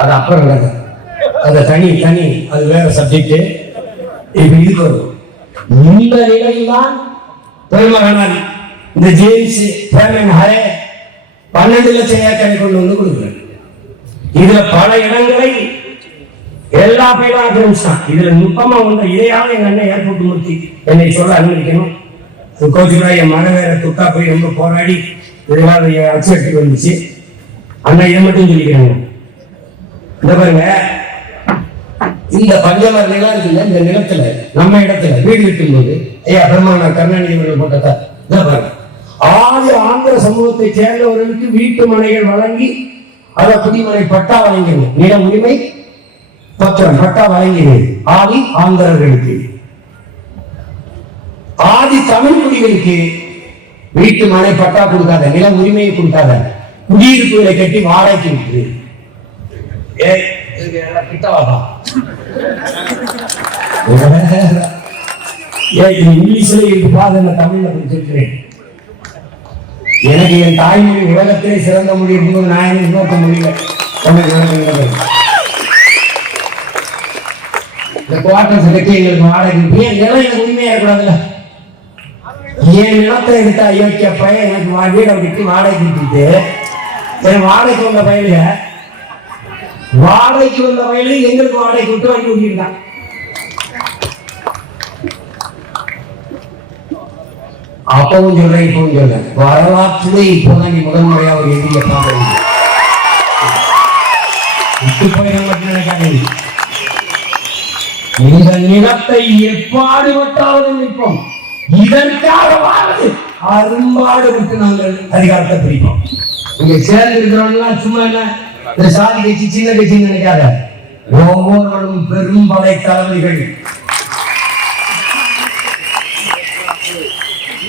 அது அப்புறம் அது தனி தனி, அது வேற சப்ஜெக்ட். இப்ப இது வரும். இந்த நிலையில்தான் பெருமகனார் இந்த ஜேம்ஸ் ஹரே 12 லட்சம் ஏக்கரை கொண்டு வந்து கொடுக்குறாரு. இதுல பல இடங்களை எல்லா பேரும் ஆக்கிரமிச்சான். இதுல நுட்பமா வந்த இதையாவது எங்க அண்ணன் ஏற்பட்டு முடிச்சு என்னை சொல்ல அனுமதிக்கணும். கோச்சுக்கா என் மகன் வேற துட்டா போய் ரொம்ப போராடி இதெல்லாம் அச்சு வந்துச்சு. அண்ணா இதை மட்டும் சொல்லிக்கிறாங்க. இந்த பாருங்க, இந்த பஞ்சமர் நிலம் இருக்குல்ல, இந்த நிலத்துல நம்ம இடத்துல வீடு கட்டும் போது ஐயா பெருமான கருணாநிதி அவர்கள் போட்டதா பாருங்க, ஆதி ஆந்திர சமூகத்தை சேர்ந்தவர்களுக்கு வீட்டு மனைகள் வழங்கி அத குடிமனை பட்டா வழங்கினது, நில உரிமை பத்திரம் பட்டா வழங்கினது ஆதி ஆந்திரர்களுக்கு. ஆதி தமிழ் குடிகளுக்கு வீட்டு மனை பட்டா கொடுக்காத, நில உரிமையை கொடுக்காத, குடியிருப்புகளை கட்டி வாடகைக்கு விட்டு இங்கிலீஷ்ல இருப்பா தமிழ்ல படிச்சிருக்கிறேன். எனக்கு என் தாய்மொழி உலகத்திலே சிறந்த மொழி இருக்கும்போது நான் என்ன இன்னொருத்த முடியல. இந்த குவார்டர்ஸ் கட்டி எங்களுக்கு வாடகை ஏன் நிலம் எனக்கு உரிமையா இருக்கக்கூடாதுல்ல? என் நிலத்தை எடுத்த அயோக்கிய பையன் எனக்கு வீடை விட்டு வாடகை விட்டுட்டு என் வாடகைக்கு வந்த பயில எங்களுக்கு வாடகை விட்டு வாங்கி விட்டுருக்கான். அப்பவும் சொல்றேன், இப்பவும் சொல்றேன், வரலாற்றிலே இப்போதான் நீ முதன்முறையா ஒரு எதிரியை பார்க்க நினைக்காதீங்க. இந்த நிலத்தை எப்பாடுபட்டாவது நிற்போம், இதற்காகவாவது அரும்பாடு விட்டு நாங்கள் அதிகாரத்தை பிடிப்போம். இங்க சேர்ந்து இருக்கிறவங்க சும்மா என்ன இந்த சாதி கட்சி சின்ன கட்சின்னு நினைக்காத, ஒவ்வொருவரும் பெரும் படை தளபதிகள்,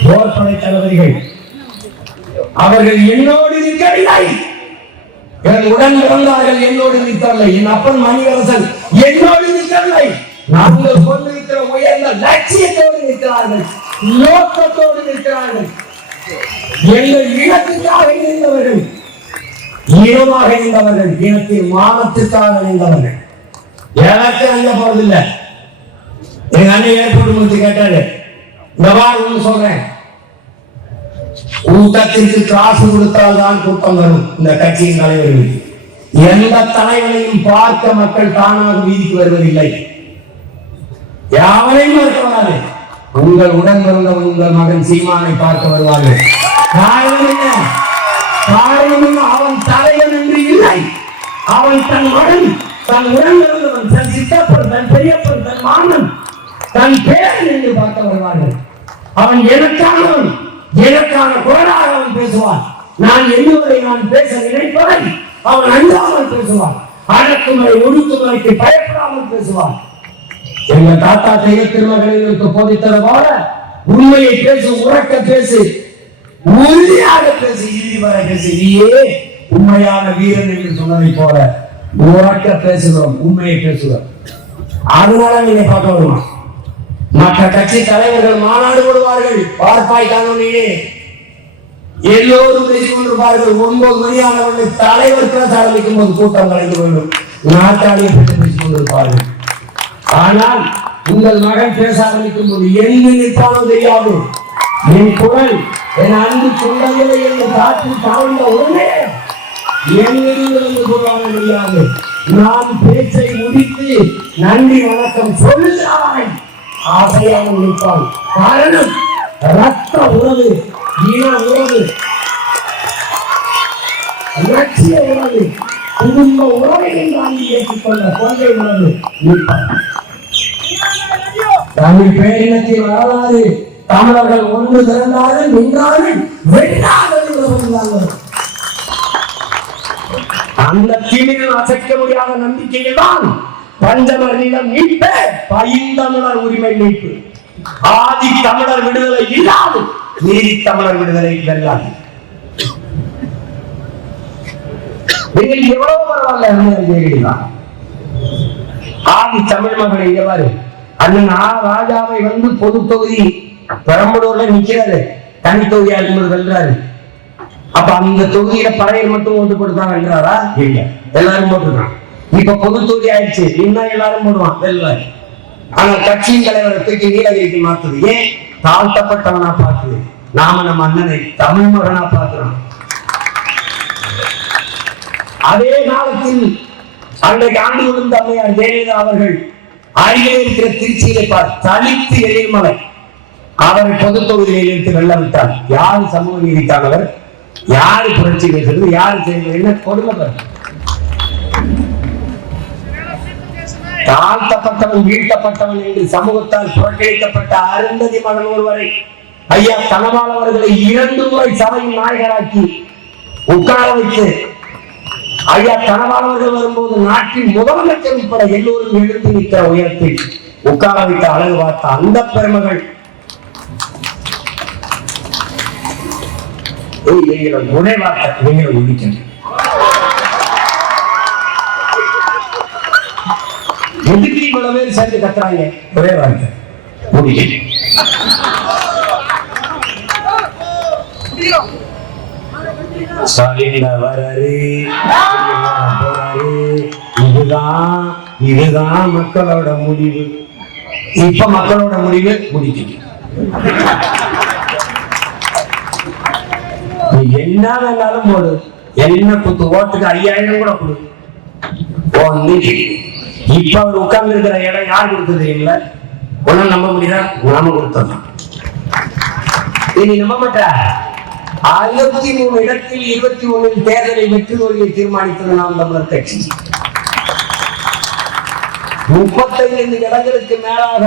போர்படை தளபதிகள். அவர்கள் என்னோடு நிற்கவில்லை, என் உடன் பிறந்தார்கள் என்னோடு நிற்கவில்லை, என் அப்பன் மணிவரசன் என்னோடு நிற்கவில்லை. நாங்கள் கொண்டிருக்கிற உயர்ந்த லட்சியத்தோடு நிற்கிறார்கள், நோக்கத்தோடு நிற்கிறார்கள். எங்கள் இனத்திற்காக இருந்தவர்கள், ஈனமாக இருந்தவர்கள், இனத்தின் மானத்திற்காக இருந்தவர்கள். எனக்கு அங்க போறதில்லை. எங்க அண்ணன் ஏற்பட்டு முடிச்சு கேட்டாரு, இந்த மாதிரி ஒண்ணு சொல்றேன், கூட்டத்திற்கு காசு கொடுத்தால்தான் கூட்டம் வரும். இந்த கட்சியின் தலைவர்களுக்கு எந்த தலைவனையும் பார்க்க மக்கள் தானாக வீதிக்கு வருவதில்லை. யாவரையும் பார்க்க வராது. உங்கள் உடன் பிறந்த உங்கள் மகன் சீமானை பார்க்க வருவார்கள். காரணம் என்ன? அவன் தலைவன் என்று இல்லை, அவன் தன் மகன், தன் உடன் பிறந்தவன், தன் சித்தப்பன், தன் பெரியப்பன், தன் மாமன், தன் பேரன் என்று பார்க்க வருவார்கள். அவன் எனக்கானவன், எனக்கான குரலாக அவன் பேசுவான். நான் எண்ணுவதை நான் பேச நினைப்பதை அவன் அஞ்சாமல் பேசுவான். அடக்குமுறை ஒடுக்குமுறைக்கு பயப்படாமல் பேசுவான். எங்க தாத்தா தெய்வ திருமகளுக்கு போதித்தது போல உண்மையை பேசு, உறக்க பேசு, உறுதியாக பேசு, இறுதி வரை பேசு. நீயே உண்மையான வீரன் என்று சொன்னதை போல உறக்க பேசுகிறோம், உண்மையை பேசுகிறோம். அதனால நீங்க பார்க்க வருமா? மற்ற கட்சி தலைவர்கள் மாநாடு போடுவார்கள், பார்ப்பாய் காணொலியே எல்லோரும் பேசிக் கொண்டிருப்பார்கள். 9 மணியானவர்கள் தலைவர் பேச ஆரம்பிக்கும் போது கூட்டம் கலைந்து வேண்டும், நாட்டாளியை பற்றி பேசிக் கொண்டிருப்பார்கள். ஆனால் உங்கள் மகன் பேச ஆரம்பிக்கும் போது எங்கு நிற்பானோ தெரியாது. என் குரல், என் அன்பு சொந்தங்களை என்று காற்றில் தாழ்ந்த உடனே எங்கிருந்து கூறாக முடியாது. நான் பேச்சை முடித்து நன்றி வணக்கம் சொல்லுகிறாய் ஆசையாக நிற்பான். காரணம் ரத்த உறவு, இன உறவு, லட்சிய உறவு, குடும்ப உறவை என்றால் ஏற்றுக்கொண்ட கொள்கை உறவு நிற்பான். தமிழ் பேரினத்தில் வரலாறு, தமிழர்கள் ஒன்று திறந்தார்கள், நின்றார்கள், வென்றார்கள். அந்த தீமையில் அசைக்க முடியாத நம்பிக்கையில் தான் பஞ்சமர் நிலம் மீட்ப பைந்தமிழர் உரிமை மீட்பு. ஆதி தமிழர் விடுதலை இல்லாது நீதி தமிழர் விடுதலை வெல்லாது. எவ்வளவு பரவாயில்ல. ஆதி தமிழ் மக்களை எவ்வாறு அண்ணன் ராஜாவை வந்து பொது தொகுதி பெரம்பலூர்ல நிக்கிறாரு, தனி தொகுதியா இருக்கும்போது வெல்றாரு. அப்ப அந்த தொகுதியில பறையர் மட்டும் ஓட்டு போட்டுதான் வெல்றாரா? இல்ல, எல்லாரும் போட்டுருக்கான். இப்ப பொது தொகுதி ஆயிடுச்சு, இன்னும் எல்லாரும் போடுவான், வெல்றாரு. ஆனா கட்சியின் தலைவரை தூக்கி நீலகிரிக்கு மாத்துது. ஏன்? தாழ்த்தப்பட்டவனா பார்க்குது. நாம நம்ம அண்ணனை தமிழ் மகனா பார்க்கிறோம். அதே காலத்தில் அன்றைக்கு ஆண்டு கொண்ட அம்மையார் ஜெயலலிதா அவர்கள் அருகே இருக்கிற திருச்சியிலே தலித்து எழில்மலை அவரை பொது தொகுதியில் இருந்து வெள்ள விட்டார். யாரு சமூக நீதிக்கானவர், யாரு புரட்சி பேசுறது, யாரு செய்வது, என்ன கொடுமை. தாழ்த்தப்பட்டவன் வீழ்த்தப்பட்டவன் என்று சமூகத்தால் புறக்கணிக்கப்பட்ட அருந்ததி மகன் ஒருவரை ஐயா தனபால் அவர்களை 2 முறை சபையின் நாயகராக்கி உட்கார வைத்து ஐயா தனபால் அவர்கள் வரும்போது நாட்டின் முதலமைச்சர் உட்பட எல்லோரும் எழுந்து நிற்கிற உயரத்தில் உட்கார வைத்த அழகு பார்த்த அந்த பெருமகள் ஒரே வார்த்தை இவங்களை ஒழிக்கணும். எதுக்கு இவ்வளவு பேர் சேர்ந்து கத்துறாங்க? ஒரே வார்த்தை முடிக்கணும். இதுதான் மக்களோட முடிவு. இப்ப மக்களோட முடிவு முடிக்கணும். என்ன வேணாலும் போடு, என்ன குத்து ஓட்டுக்கு 5000 கூட கொடு. இப்ப அவர் உட்கார்ந்து இருக்கிற இடம் யார் கொடுத்தது இல்ல, ஒன்னும் நம்ப முடியுதா? நாம கொடுத்தோம். இனி நம்ப மாட்டா. 63 இடத்தில் 21 தேர்தலை வெற்றி தோல்வியை தீர்மானித்தது நாம் தமிழர் கட்சி. 35 இடங்களுக்கு மேலாக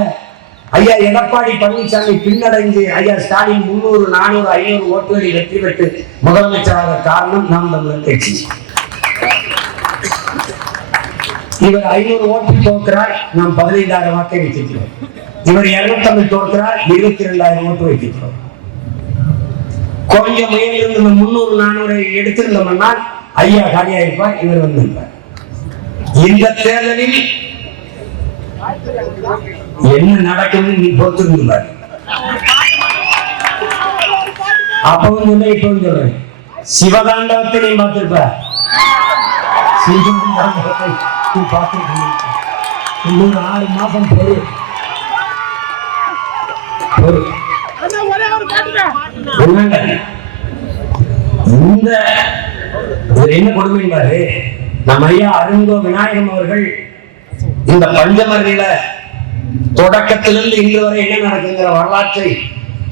ஐயா எடப்பாடி பழனிசாமி பின்னடைந்து ஐயா ஸ்டாலின் 300, 400, 500 ஓட்டுகளில் வெற்றி பெற்று முதலமைச்சராக காரணம் நாம் தமிழர் கட்சி. இவர் 500 ஓட்டில் தோற்கிறார், நாம் 15,000 வாக்கை வைத்திருக்கிறோம். இவர் 250 தோற்கிறார், 22,000 ஓட்டு வைத்திருக்கிறோம். கொஞ்சம் முயலிருந்து 300, 400 எடுத்திருந்தோம்னா ஐயா காலியா இருப்பார், இவர் வந்திருப்பார். இந்த தேர்தலில் என்ன நடக்கும்னு நீ பொறுத்திருந்தார். அப்பவும் சொல்ல இப்பவும் சொல்றேன், சிவதாண்டவத்தை நீ பார்த்திருப்ப. 6 மாசம் பொறு. இந்த என்ன கொடுமை பாரு. நம்ம ஐயா அருங்கோ விநாயகம் அவர்கள் இந்த பஞ்சமரில தொடக்கத்திலிருந்து இன்று வரை என்ன நடக்குங்கிற வரலாற்றை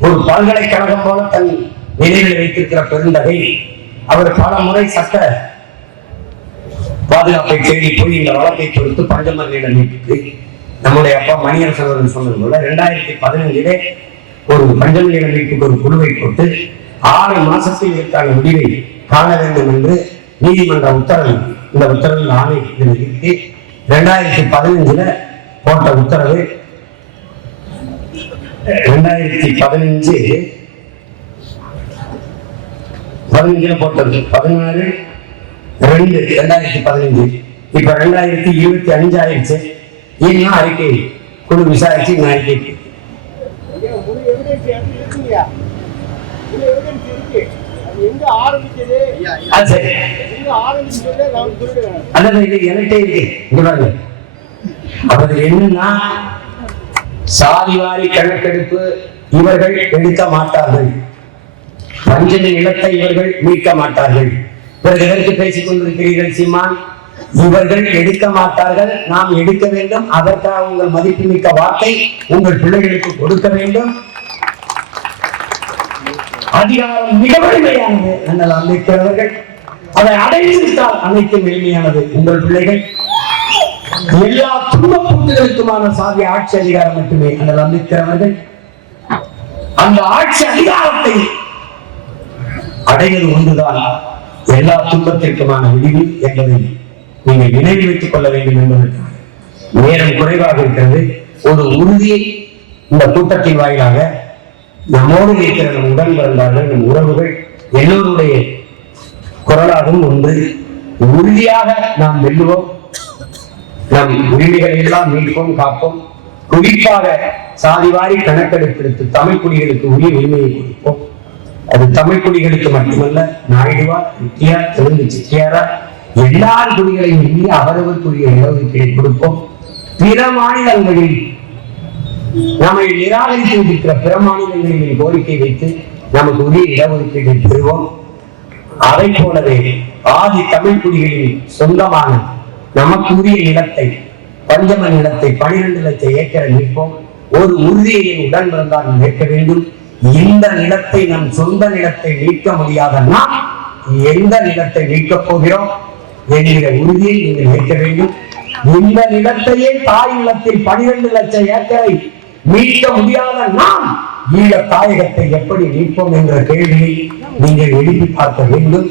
ஒரு பல்கலைக்கழகம் போல தன் நினைவில் வைத்திருக்கிற பெருந்தகை. அவர் பல முறை சட்ட பாதுகாப்பை தேடி போய் இந்த வழக்கை பொறுத்து பஞ்சமரில நீட்டித்து நம்முடைய அப்பா மணியரசன் அவர்கள் சொன்னது போல 2015 ஒரு பஞ்சமரில நீட்டுக்கு ஒரு குழுவை போட்டு 6 மாசத்தில் இதற்கான முடிவை காண வேண்டும் என்று நீதிமன்ற உத்தரவு, இந்த உத்தரவில் ஆணை நிறுத்தி 2015 போட்ட உத்தரவு 2015 போட்டது 16/2/2015. இப்ப 2025 ஆயிடுச்சு. இன்னும் அறிக்கை குழு விசாரிச்சு இன்னும் அறிக்கை என்னன்னா சாதிவாரி கணக்கெடுப்பு இவர்கள் எடுக்க மாட்டார்கள், பஞ்சமி நிலத்தை இவர்கள் மீட்க மாட்டார்கள். பிறகு எதற்கு பேசிக் கொண்டிருக்கிறீர்கள் சீமான்? இவர்கள் எடுக்க மாட்டார்கள், நாம் எடுக்க வேண்டும். அதற்காக உங்கள் மதிப்புமிக்க வாக்கை உங்கள் பிள்ளைகளுக்கு கொடுக்க வேண்டும். அதிகாரம் மிக வலிமையானது. அண்ணல் அம்பேத்கர் அவர்கள் அதை அடைந்துவிட்டால் அனைத்தும் எளிமையானது. உங்கள் பிள்ளைகள் எல்லா துன்பப்பூட்டுகளுக்குமான சாதி ஆட்சி அதிகாரம் மட்டுமே. அண்ணல் அம்பேத்கர் அவர்கள் அந்த ஆட்சி அதிகாரத்தை அடைவது ஒன்றுதான் எல்லா துன்பத்திற்குமான விடிவு என்பதை நீங்கள் நினைவில் வைத்துக் கொள்ள வேண்டும் என்பதற்காக நேரம் குறைவாக இருக்கிறது. ஒரு உறுதியை இந்த கூட்டத்தின் வாயிலாக நம்மோடு இருக்கிற நம் உடன் பிறந்தார்கள், நம் உறவுகள் எல்லோருடைய குரலாகவும் ஒன்று. உறுதியாக நாம் வெல்லுவோம், நம் உரிமைகளை எல்லாம் மீட்போம், காப்போம். குறிப்பாக சாதிவாரி கணக்கெடுப்பெடுத்து தமிழ் குடிகளுக்கு உரிய உரிமையை கொடுப்போம். அது தமிழ் குடிகளுக்கு மட்டுமல்ல, நாயுடுவா, ரெட்டியார், தெலுங்கு செட்டியாரா எல்லார் குடிகளையும் எண்ணி அவரவருக்குரிய இடஒதுக்கீடை கொடுப்போம். பிற மாநிலங்களில் நம்மை நிராகரித்து இருக்கிற பிற மாநிலங்களில் கோரிக்கை வைத்து நமக்கு உரிய இடஒதுக்கீட்டை பெறுவோம். அதை போலவே ஆதி தமிழ் குடிகளின் சொந்தமான நமக்கு உரிய நிலத்தை, பஞ்சம நிலத்தை 12 லட்சம் ஏக்கரை மீட்போம். ஒரு உறுதியை உடன் பிறந்தால் மீட்க வேண்டும். இந்த நிலத்தை, நம் சொந்த நிலத்தை மீட்க முடியாத நாம் எந்த நிலத்தை மீட்கப் போகிறோம் என்கிற உறுதியை நீங்கள் ஏற்க வேண்டும். இந்த நிலத்தையே தாய் நிலத்தில் 12 லட்சம் ஏக்கரை மீட்க முடியாத நாம் ஈழ தாயகத்தை எப்படி மீட்போம் என்ற கேள்வியை நீங்கள் எழுப்பி பார்க்க வேண்டும்.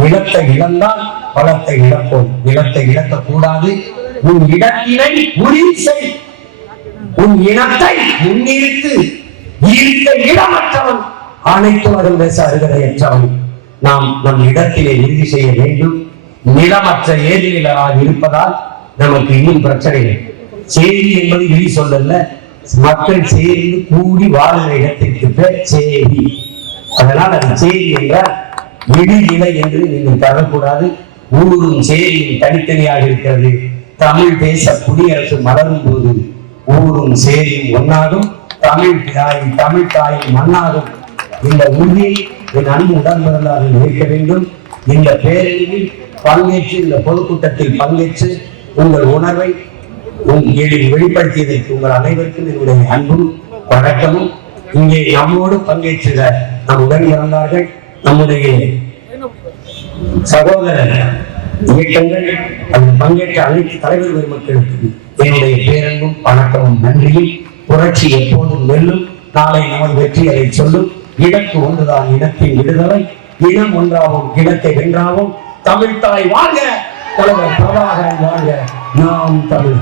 நிலத்தை இழந்தால் பலத்தை இழப்போம். நிலத்தை இழக்கக்கூடாது. உன் இடத்தினை உறுதி செய். உன் இனத்தை முன்னிறுத்து. இருக்க இடமற்றவன் அனைத்து வரும் பேச அருகதையற்றவன். நாம் நம் இடத்திலே உறுதி செய்ய வேண்டும். நிலமற்ற ஏரிகளாக இருப்பதால் நமக்கு இன்னும் பிரச்சனைகள். சேரி என்பது இழி சொல்லல, மக்கள் சேர்ந்து கூடி வாழ்கிற இடத்திற்கு பேர் சேரி. அதனால் அது சேரி என்றால் இடிநிலை என்று நீங்கள் தரக்கூடாது. ஊரும் சேரியும் தனித்தனியாக இருக்கிறது. தமிழ் தேச குடியரசு மலரும் போது ஊரும் சேரியும் ஒன்னாகும். தமிழ் தாயின் மண்ணாகும். இந்த உறுதியை என் அன்பு உடன் பிறந்தார்கள் நிற்க வேண்டும். இந்த பேரணியில் பங்கேற்று, இந்த பொதுக்கூட்டத்தில் பங்கேற்று உங்கள் உணர்வை வெளிப்படுத்தியதற்கு உங்கள் அனைவருக்கும் என்னுடைய அன்பும் வணக்கமும். இங்கே நம்மோடு பங்கேற்ற நம் உடன் பிறந்தார்கள், நம்முடைய சகோதர இயக்கங்கள், அதில் பங்கேற்ற அனைத்து தலைவர் பெருமக்களுக்கு என்னுடைய பேரன்பும் வணக்கமும் நன்றியும். புரட்சி எப்போதும் வெல்லும். நாளை நமது வெற்றி அதை சொல்லும். இலக்கு ஒன்றுதான், இனத்தின் விடுதலை. இனம் ஒன்றாவும் இனத்தை வென்றாவும். தமிழ் தாய் வாழ்க, தலைவர் பிரபாகரன் வாழ்க, நாம் தமிழ்.